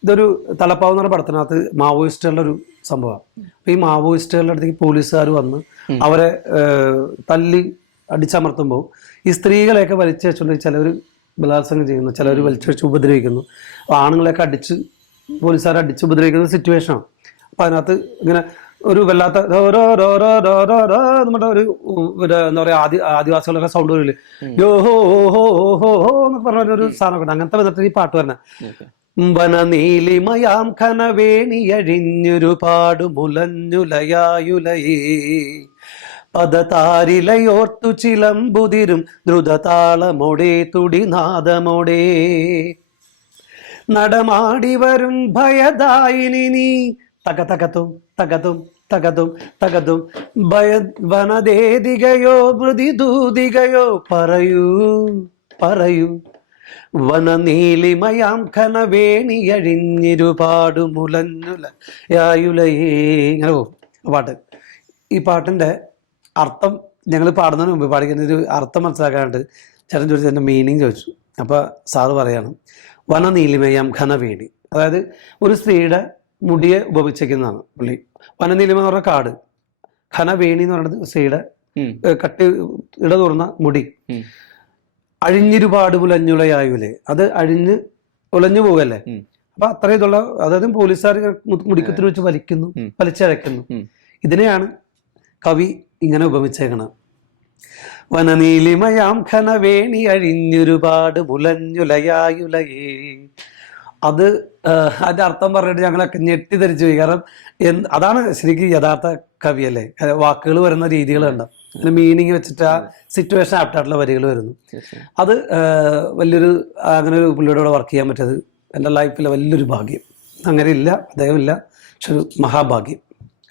ഇതൊരു തലപ്പാവ് എന്ന് പറഞ്ഞ പടത്തിനകത്ത് മാവോയിസ്റ്റുകളുടെ ഒരു സംഭവമാണ്. അപ്പോൾ ഈ മാവോയിസ്റ്റുകളുടെ അടുത്തേക്ക് പോലീസുകാർ വന്ന് അവരെ തല്ലി അടിച്ചമർത്തുമ്പോൾ ഈ സ്ത്രീകളെയൊക്കെ വലിച്ചു വെച്ചുകൊണ്ട് ചിലവർ ബലാത്സംഗം ചെയ്യുന്നു, ചിലവർ വലിച്ചു വെച്ച് ഉപദ്രവിക്കുന്നു. അപ്പോൾ ആണുങ്ങളെയൊക്കെ പോലീസുകാരെ അടിച്ച് ഉപദ്രവിക്കുന്ന സിറ്റുവേഷനാണ്. അപ്പോൾ അതിനകത്ത് ഇങ്ങനെ ഒരു വല്ലാത്ത നമ്മുടെ ഒരു എന്താ പറയുക, ആദിവാസികളൊക്കെ സൗണ്ട് വരില്ലേ, യോ ഹോ ഹോ ഹോ ഹോ എന്നൊക്കെ പറഞ്ഞ ഒരു സാധനമൊക്കെ ഉണ്ട്. അങ്ങനത്തെ വിധത്തിൽ ഈ പാട്ട് പറഞ്ഞ വനനീലിമയാം ഘനവേണിയഴിഞ്ഞൊരുപാട് മുലഞ്ഞുലയായുലയേ പദതാരിലയോർത്തു ചിലമ്പുതിരും ദ്രുതതാളമോടെ തുടിനാദമോടെ നടമാടി വരും ഭയദായിനി നീ തകതകതും തകതും തകതും തകതും വനദേദികയോ മൃതിദൂതികയോ പറയൂ പറയൂ വനനീലിമയാം ഘനവേണിയഴിഞ്ഞിരുപാടു മുലഞ്ഞുലയായുലയേ. ഇങ്ങനെ പോകും പാട്ട്. ഈ പാട്ടിൻ്റെ അർത്ഥം ഞങ്ങൾ പാടുന്നതിന് മുമ്പ് പാടിക്കുന്നൊരു അർത്ഥം മനസ്സിലാക്കാനായിട്ട് ചേട്ടൻ ചോദിച്ചു, എൻ്റെ മീനിങ് ചോദിച്ചു. അപ്പോൾ സാറ് പറയാണ്, വനനീലിമയാം ഘനവേണി, അതായത് ഒരു സ്ത്രീയുടെ മുടിയെ ഉപമിച്ചേക്കുന്നതാണ് പുള്ളി. വനനീലിമ എന്ന് പറഞ്ഞ കാട്, ഘനവേണി എന്ന് പറയുന്നത് സ്ത്രീയുടെ കട്ടി ഇടതുറന്ന മുടി. അഴിഞ്ഞിരുപാട് മുലഞ്ഞുലയായുലേ, അത് അഴിഞ്ഞ് ഉലഞ്ഞു പോകല്ലേ. അപ്പൊ അത്ര ഇതുള്ള, അതായത് പോലീസുകാർ മുടിക്കത്തിന് വെച്ച് വലിച്ചഴക്കുന്നു. ഇതിനെയാണ് കവി ഇങ്ങനെ ഉപമിച്ചേക്കണം. വനനീലിമയാം ഘനവേണി അഴിഞ്ഞൊരുപാട് മുലഞ്ഞുലയായുലയേ. അത് അതിന്റെ അർത്ഥം പറഞ്ഞിട്ട് ഞങ്ങളൊക്കെ ഞെട്ടിധരിച്ചു പോയി. കാരണം അതാണ് ശരിക്കും യഥാർത്ഥ കവിയല്ലേ, വാക്കുകൾ വരുന്ന രീതികളുണ്ട്, അതിന് മീനിങ് വെച്ചിട്ട് ആ സിറ്റുവേഷൻ ആപ്റ്റായിട്ടുള്ള വരികൾ വരുന്നു. അത് വലിയൊരു അങ്ങനെ ഒരു പുള്ളിയോടെ വർക്ക് ചെയ്യാൻ പറ്റിയത് എൻ്റെ ലൈഫിലെ വലിയൊരു ഭാഗ്യം. അങ്ങനെ ഇല്ല, അദ്ദേഹമില്ല, പക്ഷെ ഒരു മഹാഭാഗ്യം.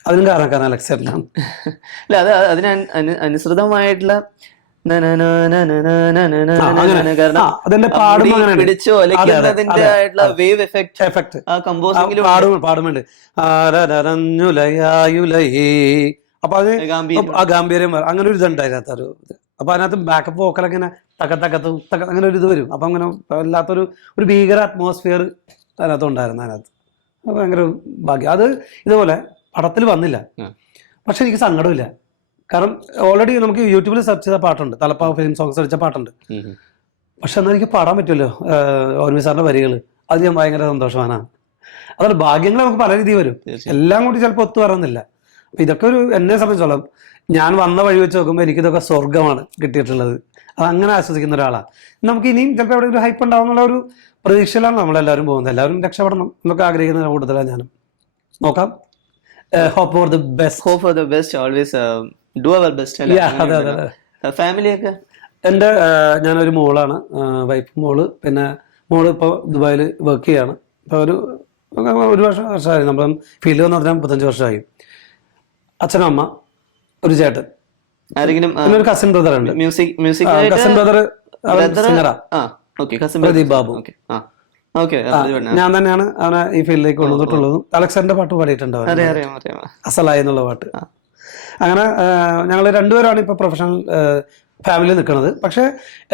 അതിനും കാരണക്കാരൻ അലക്സേട്ടനാണ്. അല്ല അത് അതിന് അനുസൃതമായിട്ടുള്ള കാരണം അതെന്റെ പാടും അങ്ങനെ പിടിച്ചു ഒലയ്ക്കുന്നതിന്റെ ആയിട്ടുള്ള വേവ് എഫക്ട് എഫക്ട് ആ കമ്പോസിംഗിലും പാടുമുണ്ട്. അപ്പൊ അത് ആ ഗാംഭീര്യം അങ്ങനെ ഒരു ഇതുണ്ടായിരുന്നു ഒരു ഇത്. അപ്പൊ അതിനകത്ത് ബാക്കപ്പ് വോക്കലൊക്കെ ഇങ്ങനെ തക്ക അങ്ങനെ ഒരു ഇത് വരും. അപ്പൊ അങ്ങനെ വല്ലാത്തൊരു ഭീകര അറ്റ്മോസ്ഫിയർ അതിനകത്ത് ഉണ്ടായിരുന്നു. അതിനകത്ത് അത് ഭയങ്കര ഭാഗ്യം. അത് ഇതുപോലെ പടത്തിൽ വന്നില്ല, പക്ഷെ എനിക്ക് സങ്കടമില്ല. കാരണം ഓൾറെഡി നമുക്ക് യൂട്യൂബിൽ സെർച്ച് ചെയ്ത പാട്ടുണ്ട്, തലപ്പാവ് ഫിലിം സോങ്സ് അടിച്ച പാട്ടുണ്ട്. പക്ഷെ എന്നാൽ എനിക്ക് പാടാൻ പറ്റുമല്ലോ ഓർമ്മി സാറിന്റെ വരികൾ. അത് ഞാൻ ഭയങ്കര സന്തോഷവാനാണ്. അതുകൊണ്ട് ഭാഗ്യങ്ങൾ നമുക്ക് പല രീതി വരും, എല്ലാം കൂടി ചിലപ്പോൾ ഒത്തു വരാമെന്നില്ല. അപ്പൊ ഇതൊക്കെ ഒരു എന്നെ സംബന്ധിച്ചോളം ഞാൻ വന്ന വഴി വെച്ച് നോക്കുമ്പോൾ എനിക്കിതൊക്കെ സ്വർഗമാണ് കിട്ടിയിട്ടുള്ളത്. അത് അങ്ങനെ ആസ്വദിക്കുന്ന ഒരാളാണ്. നമുക്ക് ഇനിയും ചിലപ്പോൾ എവിടെ ഒരു ഹൈപ്പ് ഉണ്ടാവുന്നുള്ള ഒരു പ്രതീക്ഷയിലാണ് നമ്മളെല്ലാവരും പോകുന്നത്. എല്ലാവരും രക്ഷപ്പെടണം എന്നൊക്കെ ആഗ്രഹിക്കുന്ന കൂടുതലാണ് ഞാനും. നോക്കാം. Hope for the best. Always do our best. Family ഒക്കെ എൻ്റെ ഞാനൊരു മോളാണ്, വൈഫ് മോള്. പിന്നെ മോള് ഇപ്പോൾ ദുബായിൽ വർക്ക് ചെയ്യാണ്. ഇപ്പോൾ ഒരു വർഷമായി നമ്മൾ ഫീൽഡ് വന്ന് പറഞ്ഞാൽ 35 വർഷമായി. അച്ഛനും അമ്മ, ഒരു ചേട്ടൻ, ആരെങ്കിലും ഒരു കസിൻ ബ്രദർ ഉണ്ട്. മ്യൂസിക് കസിൻ ബ്രദർ സിംഗറാ, പ്രദീപ് ബാബു. ഞാൻ തന്നെയാണ് അവനെ ഈ ഫീൽഡിലേക്ക് കൊണ്ടുവന്നിട്ടുള്ളതും. അലക്സാണ്ടറിന്റെ പാട്ട് പാടിയിട്ടുണ്ട്, അസലായി എന്നുള്ള പാട്ട്. അങ്ങനെ ഞങ്ങൾ രണ്ടുപേരാണ് ഇപ്പൊ പ്രൊഫഷണൽ ഫാമിലി നിൽക്കുന്നത്. പക്ഷെ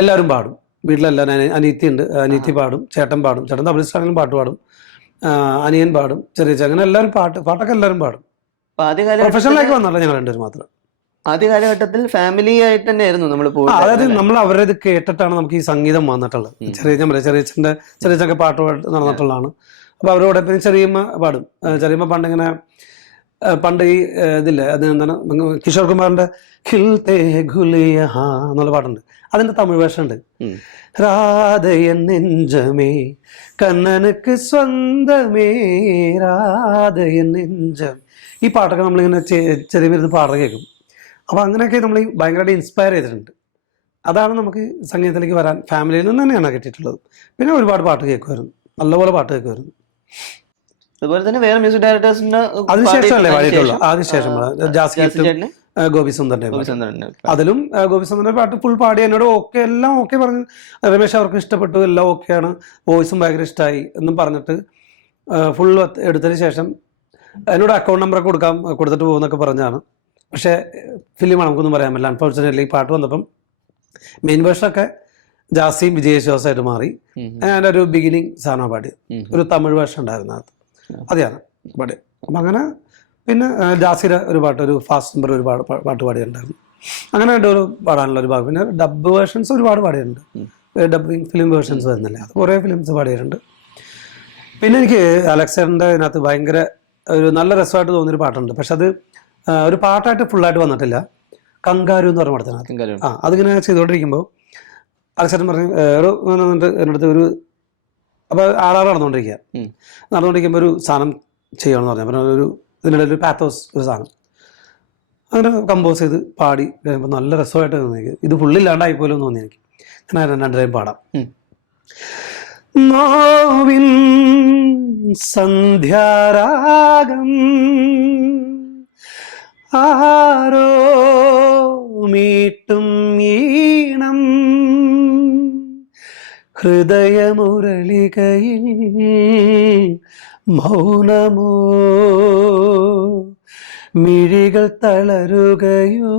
എല്ലാവരും പാടും വീട്ടിലെല്ലാവരും. അനിയത്തി ഉണ്ട്, അനിയത്തി പാടും, ചേട്ടൻ പാടും, ചേട്ടൻ തമിഴ് സ്റ്റാറിലും പാട്ട് പാടും, അനിയൻ പാടും, ചെറിയ അങ്ങനെ എല്ലാവരും പാട്ടൊക്കെ എല്ലാവരും പാടും. പ്രൊഫഷണലായിട്ട് വന്നല്ല ഞങ്ങൾ രണ്ടുപേരും മാത്രം. ആദ്യ കാലഘട്ടത്തിൽ ഫാമിലി ആയിട്ട് തന്നെയായിരുന്നു നമ്മൾ പോകുന്നത്. അതായത് നമ്മൾ അവരത് കേട്ടിട്ടാണ് നമുക്ക് ഈ സംഗീതം വന്നിട്ടുള്ളത്. ചെറിയച്ചൊക്കെ പാട്ട് നടന്നിട്ടുള്ളതാണ്. അപ്പൊ അവരോടെ പിന്നെ ചെറിയമ്മ പാടും. ചെറിയമ്മ പണ്ട് ഈ ഇതില്ലേ, അത് എന്താണ്, കിഷോർ കുമാറിന്റെ ഖിൽതേ ഖുലിയ എന്നുള്ള പാട്ടുണ്ട്. അതിന്റെ തമിഴ് വേഷം ഉണ്ട്. രാധയൻ നെഞ്ചമേ കണ്ണനുക്ക് സ്വന്തമേ രാധയൻ നെഞ്ചം. ഈ പാട്ടൊക്കെ നമ്മളിങ്ങനെ ചെറിയ വരുന്ന പാടം കേൾക്കും. അപ്പോൾ അങ്ങനെയൊക്കെ നമ്മൾ ഭയങ്കരമായിട്ട് ഇൻസ്പയർ ചെയ്തിട്ടുണ്ട്. അതാണ് നമുക്ക് സംഗീതത്തിലേക്ക് വരാൻ ഫാമിലിയിൽ നിന്ന് തന്നെയാണ് കിട്ടിയിട്ടുള്ളത്. പിന്നെ ഒരുപാട് പാട്ട് കേൾക്കുമായിരുന്നു, നല്ലപോലെ പാട്ട് കേൾക്കുമായിരുന്നു. അതുപോലെ തന്നെ വേറെ മ്യൂസിക് ഡയറക്ടേഴ്സിന്റെ അതിനുശേഷമല്ലേ പാടിയിട്ടുള്ളൂ. അതിനുശേഷം ഗോപി സുന്ദറിന്റെ അതിലും ഗോപി സുന്ദറിന്റെ പാട്ട് ഫുൾ പാടി എന്നോട് എല്ലാം ഓക്കെ പറഞ്ഞു. രമേശ് അവർക്ക് ഇഷ്ടപ്പെട്ടു, എല്ലാം ഓക്കെയാണ്, വോയിസും ഭയങ്കര ഇഷ്ടമായി എന്നും പറഞ്ഞിട്ട് ഫുൾ എടുത്തതിന് ശേഷം എന്നോട് അക്കൗണ്ട് നമ്പറൊക്കെ കൊടുത്തിട്ട് പോകുന്നൊക്കെ പറഞ്ഞാണ്. പക്ഷേ ഫിലിമാണ്, നമുക്കൊന്നും പറയാൻ പറ്റില്ല. അൺഫോർച്ചുനേറ്റ്ലി പാട്ട് വന്നപ്പം മെയിൻ വേർഷനൊക്കെ ജാസിയും വിജയശ്വാസമായിട്ട് മാറി. അതിൻ്റെ ഒരു ബിഗിനിങ് സാധനം പാടി, ഒരു തമിഴ് വേർഷൻ ഉണ്ടായിരുന്നു അത്, അതെയാണ് പാടി. അപ്പം അങ്ങനെ പിന്നെ ജാസിയുടെ ഒരു പാട്ട്, ഒരു ഫാസ്റ്റ് നമ്പർ ഒരു പാട്ട് പാടിയിട്ടുണ്ടായിരുന്നു. അങ്ങനെ ഒരു പാടാനുള്ള ഒരു ഭാഗം. പിന്നെ ഡബ് വേർഷൻസ് ഒരുപാട് പാടിയിട്ടുണ്ട്. ഡബിങ് ഫിലിം വേർഷൻസ് വരുന്നില്ലേ, അത് കുറേ ഫിലിംസ് പാടിയിട്ടുണ്ട്. പിന്നെ എനിക്ക് അലക്സാണ്ടറിൻ്റെ അതിനകത്ത് ഭയങ്കര ഒരു നല്ല രസമായിട്ട് തോന്നിയൊരു പാട്ടുണ്ട്. പക്ഷെ അത് ഒരു പാട്ടായിട്ട് ഫുള്ളായിട്ട് വന്നിട്ടില്ല. കങ്കാരു എന്ന് പറഞ്ഞ പടത്തിനകത്ത് അതിങ്ങനെ ചെയ്തുകൊണ്ടിരിക്കുമ്പോൾ അലക്സാണ്ടർ പറഞ്ഞു എന്നിട്ട് എൻ്റെ അടുത്ത് ഒരു അപ്പോൾ ആളാറ് നടന്നുകൊണ്ടിരിക്കുമ്പോൾ ഒരു സാധനം ചെയ്യണമെന്ന് പറഞ്ഞു. അപ്പോൾ ഇതിനിടയിൽ ഒരു പാത്തോസ് ഒരു സാധനം അങ്ങനെ കമ്പോസ് ചെയ്ത് പാടി കഴിയുമ്പോൾ നല്ല രസമായിട്ട് തോന്നി. ഇത് ഫുള്ളില്ലാണ്ടായി പോലും തോന്നി എനിക്ക്. ഞാൻ രണ്ടുപേരും പാടാം. നോവിൻ സന്ധ്യാരാഗം ആരോ മീട്ടും ഈണം ഹൃദയമുരളികയിൽ മൗനമോ മിഴികൾ തളരുകയോ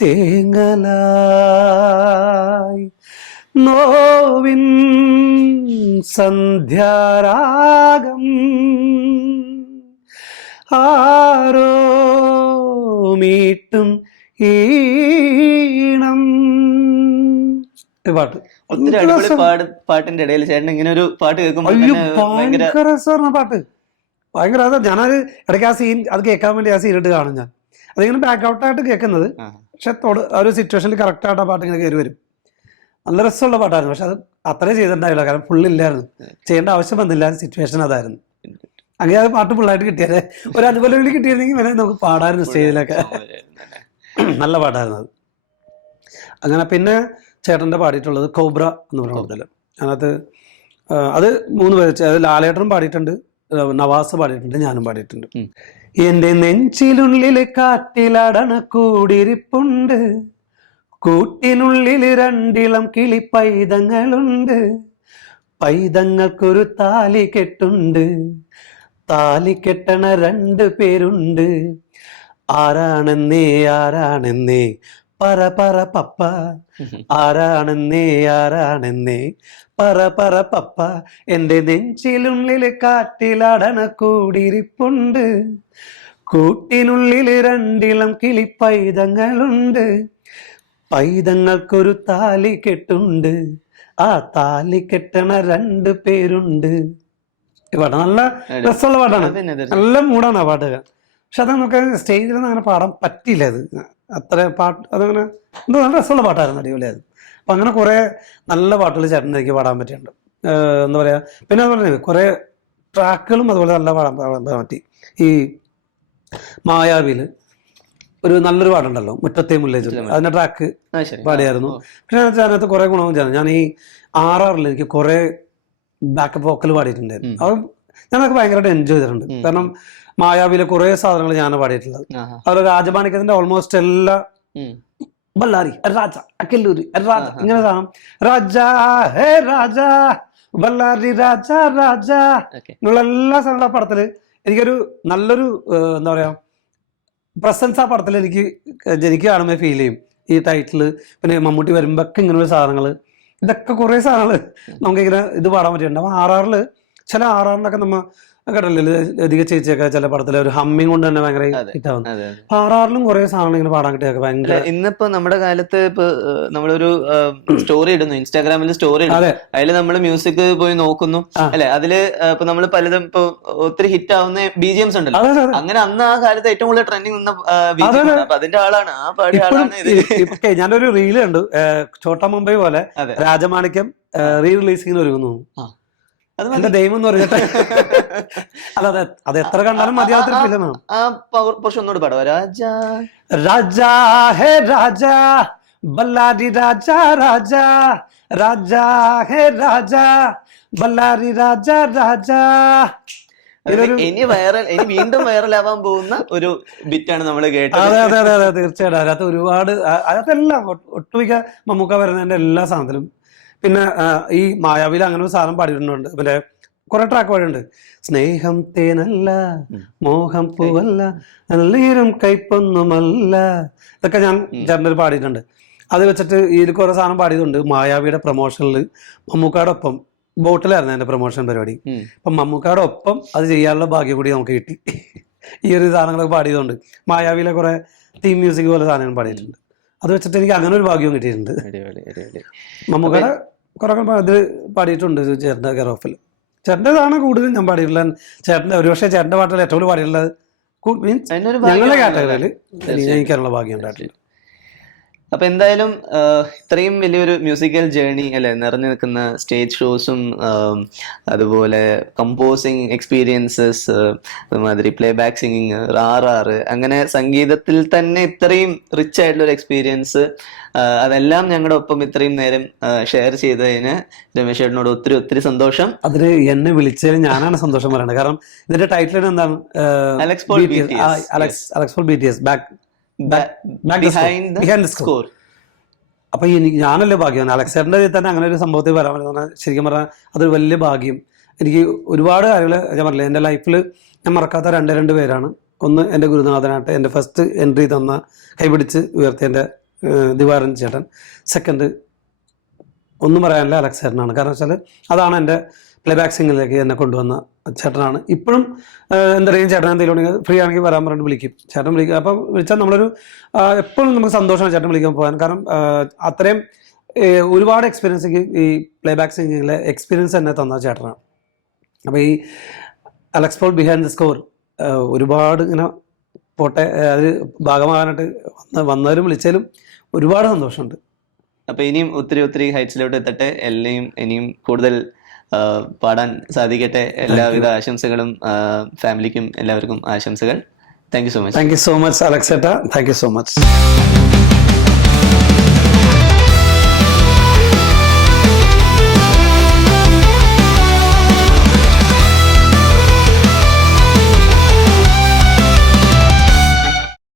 തേങ്ങലായി നോവിൻ സന്ധ്യാരാഗം ആരോ മീട്ടും ഈണം. പാട്ട് ഒത്തിരി അടിപൊളി പാട്ടിന്റെ ഇടയിൽ ചേട്ടൻ ഇങ്ങനെ ഒരു പാട്ട് കേൾക്കുമ്പോൾ ഭയങ്കര രസമാണ് പാട്ട്. ഭയങ്കര ഞാനൊരു ഇടയ്ക്ക് ആ സീൻ അത് കേൾക്കാൻ വേണ്ടി ആ സീൻ ഇട്ട് കാണും ഞാൻ. അതിങ്ങനെ ബാക്ക് ഔട്ടായിട്ട് കേൾക്കുന്നത്, പക്ഷെ ആ ഒരു സിറ്റുവേഷനിൽ കറക്റ്റായിട്ട് ആ പാട്ട് ഇങ്ങനെ കയറി വരും. നല്ല രസമുള്ള പാട്ടായിരുന്നു. പക്ഷെ അത് അത്രയും ചെയ്തിട്ടുണ്ടായില്ല, കാരണം ഫുള്ളില്ലായിരുന്നു, ചെയ്യേണ്ട ആവശ്യം വന്നില്ല. സിറ്റുവേഷൻ അതായിരുന്നു. അങ്ങനെ അത് പാട്ട് ഫുള്ളായിട്ട് കിട്ടിയത് ഒരു അനുകൂലം കിട്ടിയിരുന്നെങ്കിൽ വരെ നമുക്ക് പാടായിരുന്നു സ്റ്റേജിലൊക്കെ. നല്ല പാട്ടായിരുന്നു അത്. അങ്ങനെ പിന്നെ ചേട്ടൻ്റെ പാടിയിട്ടുള്ളത് കോബ്ര എന്ന് പറഞ്ഞ പടത്തിൽ. അതിനകത്ത് അത് 3 പേര്, ലാലേട്ടനും പാടിയിട്ടുണ്ട്, നവാസ് പാടിയിട്ടുണ്ട്, ഞാനും പാടിയിട്ടുണ്ട്. എന്റെ നെഞ്ചിലുള്ളിൽ കാറ്റിലടണ കൂടിരിപ്പുണ്ട്, കൂട്ടിനുള്ളിൽ രണ്ടിളം കിളി പൈതങ്ങളുണ്ട്, പൈതങ്ങൾക്കൊരു താലി കെട്ടുണ്ട്, താലി കെട്ടണ 2 പേരുണ്ട്, ആരാണെന്നേ ആരാണെന്നേ പറ പറ പപ്പ, ആരാണെന്നേ പറ പറ പപ്പ, എന്റെ നെഞ്ചിലുള്ളിൽ കാറ്റിലടണ കൂടിരിപ്പുണ്ട്, കൂട്ടിനുള്ളിൽ രണ്ടിളം കിളി പൈതങ്ങളുണ്ട്, പൈതങ്ങൾക്കൊരു താലി കെട്ടുണ്ട്, ആ താലി കെട്ടണ 2 പേരുണ്ട്. ഈ പാട്ട് നല്ല രസമുള്ള പാട്ടാണ്, നല്ല മൂടാണ് ആ പാട്ട്. പക്ഷെ അത് നമുക്ക് സ്റ്റേജിലൊന്നും അങ്ങനെ പാടാൻ പറ്റിയില്ല. അത് അത്ര പാട്ട് അതങ്ങനെ എന്തോ നല്ല രസമുള്ള പാട്ടായിരുന്നു, അടിപൊളിയായത്. അപ്പം അങ്ങനെ കുറേ നല്ല പാട്ടുകൾ ചേട്ടൻ്റെ എനിക്ക് പാടാൻ പറ്റിയിട്ടുണ്ട്. എന്താ പറയുക, പിന്നെ അതുപോലെ കുറേ ട്രാക്കുകളും അതുപോലെ നല്ല പാടാൻ പറ്റി. ഈ മായാവിയിൽ ഒരു നല്ലൊരു പാടുണ്ടല്ലോ, മുറ്റത്തെ മുല്ലേജ്, അതിൻ്റെ ട്രാക്ക് പാടിയായിരുന്നു. പക്ഷെ അതിനകത്ത് കുറേ ഗുണവും ചേർന്നു. ഞാൻ ഈ RRL എനിക്ക് കുറേ ബാക്കപ്പ് വോക്കൽ പാടിയിട്ടുണ്ടായിരുന്നു. അത് ഞാനതൊക്കെ ഭയങ്കരമായിട്ട് എൻജോയ് ചെയ്തിട്ടുണ്ട്. കാരണം മായാവിയിലെ കുറേ സാധനങ്ങൾ ഞാൻ പാടിയിട്ടുള്ളത്. അതുപോലെ രാജമാണിക്യത്തിന്റെ ഓൾമോസ്റ്റ് എല്ലാ ബല്ലാരി രാജ അക്കല്ലൂരി രാജ ഇങ്ങനെ സാധനം, രാജ ഹേ രാജ ബല്ലാരി രാജ രാജ എന്നുള്ള എല്ലാ സാധനങ്ങളും ആ പടത്തില് എനിക്കൊരു നല്ലൊരു എന്താ പറയാ പ്രസൻസ് ആ പടത്തിൽ എനിക്ക് കാണുമ്പോൾ ഫീൽ ചെയ്യും. ഈ ടൈറ്റില് പിന്നെ മമ്മൂട്ടി വരുമ്പോഴൊക്കെ ഇങ്ങനെയുള്ള സാധനങ്ങൾ, ഇതൊക്കെ കുറേ സാധനങ്ങൾ നമുക്കിങ്ങനെ ഇത് പാടാൻ പറ്റിയിട്ടുണ്ടാവും. RRL ചില RRLൊക്കെ നമ്മ കേട്ടല്ലേ, അധിക ചേച്ചിയൊക്കെ ചില പടത്തിലെ ഒരു ഹമ്മിങ് കൊണ്ട് തന്നെ ഭയങ്കര ഹിറ്റാവും. RRLും കുറെ സാധനങ്ങൾ ഇങ്ങനെ പാടാൻ കിട്ടിയൊക്കെ ഭയങ്കര. ഇന്നിപ്പോ നമ്മുടെ കാലത്ത് ഇപ്പൊ നമ്മളൊരു സ്റ്റോറി ഇടുന്നു, ഇൻസ്റ്റാഗ്രാമിൽ സ്റ്റോറി ഇടുന്നു, അതിൽ നമ്മൾ മ്യൂസിക് പോയി നോക്കുന്നു അല്ലെ, അതില് ഇപ്പൊ നമ്മൾ പലതും ഇപ്പൊ ഒത്തിരി ഹിറ്റ് ആവുന്ന BGMs ഉണ്ടല്ലോ. അങ്ങനെ അന്ന് ആ കാലത്ത് ഏറ്റവും കൂടുതൽ ട്രെൻഡിങ് നിന്ന BGM അപ്പൊ അതിന്റെ ആളാണ്, ആ പാടിയ ആളാണ്. ഞാനൊരു റീല് കണ്ടു, ഛോട്ടാ മുംബൈ പോലെ രാജമാണിക്യം റീ റിലീസിങ്ങിന് ഒരുങ്ങുന്നു. എന്റെ ദൈവം എന്ന് പറഞ്ഞിട്ട് അല്ല, അത് എത്ര കണ്ടാലും മതിയാവത്തില്ല. ഒന്നുകൂടി പാടുക, രാജ രാജ ഹേ രാജ ബല്ലാരി രാജ രാജ രാജ ഹേ രാജ ബല്ലാരി രാജ രാജ. ഇനി വീണ്ടും വൈറലാവാൻ പോകുന്ന ഒരു ബിറ്റാണ് നമ്മൾ കേട്ടത്. അതെ അതെ അതെ അതെ തീർച്ചയായിട്ടും. അതിനകത്ത് ഒരുപാട്, അതിനകത്തെല്ലാം ഒട്ടുമിക്ക മമ്മൂക്ക വരുന്നതിന്റെ എല്ലാ സാധനത്തിലും. പിന്നെ ഈ മായാവിൽ അങ്ങനെ ഒരു സാധനം പാടിയിട്ടുണ്ട്, പിന്നെ കുറെ ട്രാക്ക് പാടിയുണ്ട്. സ്നേഹം തേനല്ല മോഹം പൂവല്ല നല്ലീരം കൈപ്പൊന്നുമല്ല, ഇതൊക്കെ ഞാൻ ചേട്ടൻ്റെ പാടിയിട്ടുണ്ട്. അത് വെച്ചിട്ട് ഇതിൽ കുറെ സാധനം പാടിയതുണ്ട്. മായാവിയുടെ പ്രൊമോഷനിൽ മമ്മൂക്കയുടെ ഒപ്പം ബോട്ടിലായിരുന്നു എൻ്റെ പ്രൊമോഷൻ പരിപാടി. അപ്പം മമ്മൂക്കയുടെ ഒപ്പം അത് ചെയ്യാനുള്ള ഭാഗ്യം കൂടി നമുക്ക് കിട്ടി. ഈ ഒരു സാധനങ്ങളൊക്കെ പാടിയതുകൊണ്ട് മായാവിയിലെ കുറെ തീം മ്യൂസിക് പോലെ സാധനങ്ങൾ പാടിയിട്ടുണ്ട്. അത് വെച്ചിട്ട് എനിക്ക് അങ്ങനെ ഒരു ഭാഗ്യവും കിട്ടിയിട്ടുണ്ട്. മമ്മൂക്കയുടെ കുറെ ഇത് പാടിയിട്ടുണ്ട് ചേട്ടൻ്റെ കെയർ ഓഫിൽ. ചേട്ടൻ്റെതാണ് കൂടുതലും ഞാൻ പാടിയിട്ടുള്ളത്. ചേട്ടൻ്റെ ഒരുപക്ഷെ ചേട്ടൻ്റെ പാട്ടുകൾ ഏറ്റവും കൂടുതൽ പാടിയിട്ടുള്ളത് മീൻസ് ഞങ്ങളുടെ കാറ്റഗറിയിൽ എനിക്കാനുള്ള ഭാഗ്യം ഉണ്ടായിട്ടുണ്ട്. അപ്പൊ എന്തായാലും ഇത്രയും വലിയൊരു മ്യൂസിക്കൽ ജേർണി അല്ലെ, നിറഞ്ഞു നിൽക്കുന്ന സ്റ്റേജ് ഷോസും അതുപോലെ കമ്പോസിങ് എക്സ്പീരിയൻസസ്, അതുമാതിരി പ്ലേ ബാക്ക് സിംഗിങ്, RR, അങ്ങനെ സംഗീതത്തിൽ തന്നെ ഇത്രയും റിച്ച് ആയിട്ടുള്ള ഒരു എക്സ്പീരിയൻസ്, അതെല്ലാം ഞങ്ങളുടെ ഒപ്പം ഇത്രയും നേരം ഷെയർ ചെയ്തതിന് രമേശ് ചേട്ടനോട് ഒത്തിരി ഒത്തിരി സന്തോഷം. അതിന് എന്നെ വിളിച്ചതിന് ഞാനാണ് സന്തോഷം പറയണത്. കാരണം ഇതിന്റെ ടൈറ്റിൽ എന്താണ്, Alex Paul BTS behind the score. അപ്പൊ ഞാനല്ലേ ഭാഗ്യം, അലക്സേറിന്റെ തന്നെ അങ്ങനെ ഒരു സംഭവത്തിൽ വരാൻ പറ്റുന്ന ശരിക്കും പറഞ്ഞാൽ അതൊരു വലിയ ഭാഗ്യം. എനിക്ക് ഒരുപാട് കാര്യങ്ങൾ ഞാൻ പറഞ്ഞില്ല, എൻ്റെ ലൈഫിൽ ഞാൻ മറക്കാത്ത രണ്ട് പേരാണ്. ഒന്ന് എൻ്റെ ഗുരുനാഥനായിട്ട് എൻ്റെ ഫസ്റ്റ് എൻട്രി തന്ന കൈപിടിച്ച് ഉയർത്തിയ എൻ്റെ ദിവാരൻ ചേട്ടൻ. സെക്കൻഡ് ഒന്നും പറയാനില്ല, അലക്സേറിനാണ്. കാരണം വെച്ചാൽ അതാണ് എൻ്റെ പ്ലേ ബാക്ക് സിംഗിലേക്ക് എന്നെ കൊണ്ടുവന്ന ചേട്ടനാണ്. ഇപ്പോഴും എന്തെങ്കിലും ചേട്ടൻ എന്തെങ്കിലും ഉണ്ടെങ്കിൽ ഫ്രീ ആണെങ്കിൽ വരാൻ പറഞ്ഞിട്ട് വിളിക്കും. ചേട്ടൻ വിളിക്കും. അപ്പം വിളിച്ചാൽ നമ്മളൊരു എപ്പോഴും നമുക്ക് സന്തോഷമാണ് ചേട്ടൻ വിളിക്കാൻ പോകാൻ. കാരണം അത്രയും ഒരുപാട് എക്സ്പീരിയൻസ് ഈ പ്ലേ ബാക്ക് സിംഗിങ്ങിലെ എക്സ്പീരിയൻസ് തന്നെ തന്ന ചേട്ടനാണ്. അപ്പോൾ ഈ Alex Paul behind the score ഒരുപാട് ഇങ്ങനെ പോട്ടെ, അതിൽ ഭാഗമാകാനായിട്ട് വന്നവരും വിളിച്ചാലും ഒരുപാട് സന്തോഷമുണ്ട്. അപ്പൊ ഇനിയും ഒത്തിരി ഒത്തിരി ഹൈറ്റ്സിലോട്ട് എത്തട്ടെ, എല്ലാം ഇനിയും കൂടുതൽ പാടാൻ സാധിക്കട്ടെ. എല്ലാവിധ ആശംസകളും ഫാമിലിക്കും എല്ലാവർക്കും ആശംസകൾ. Thank you so much. Thank you so much അലക്സേട്ടാ, താങ്ക് യു സോ മച്ച്.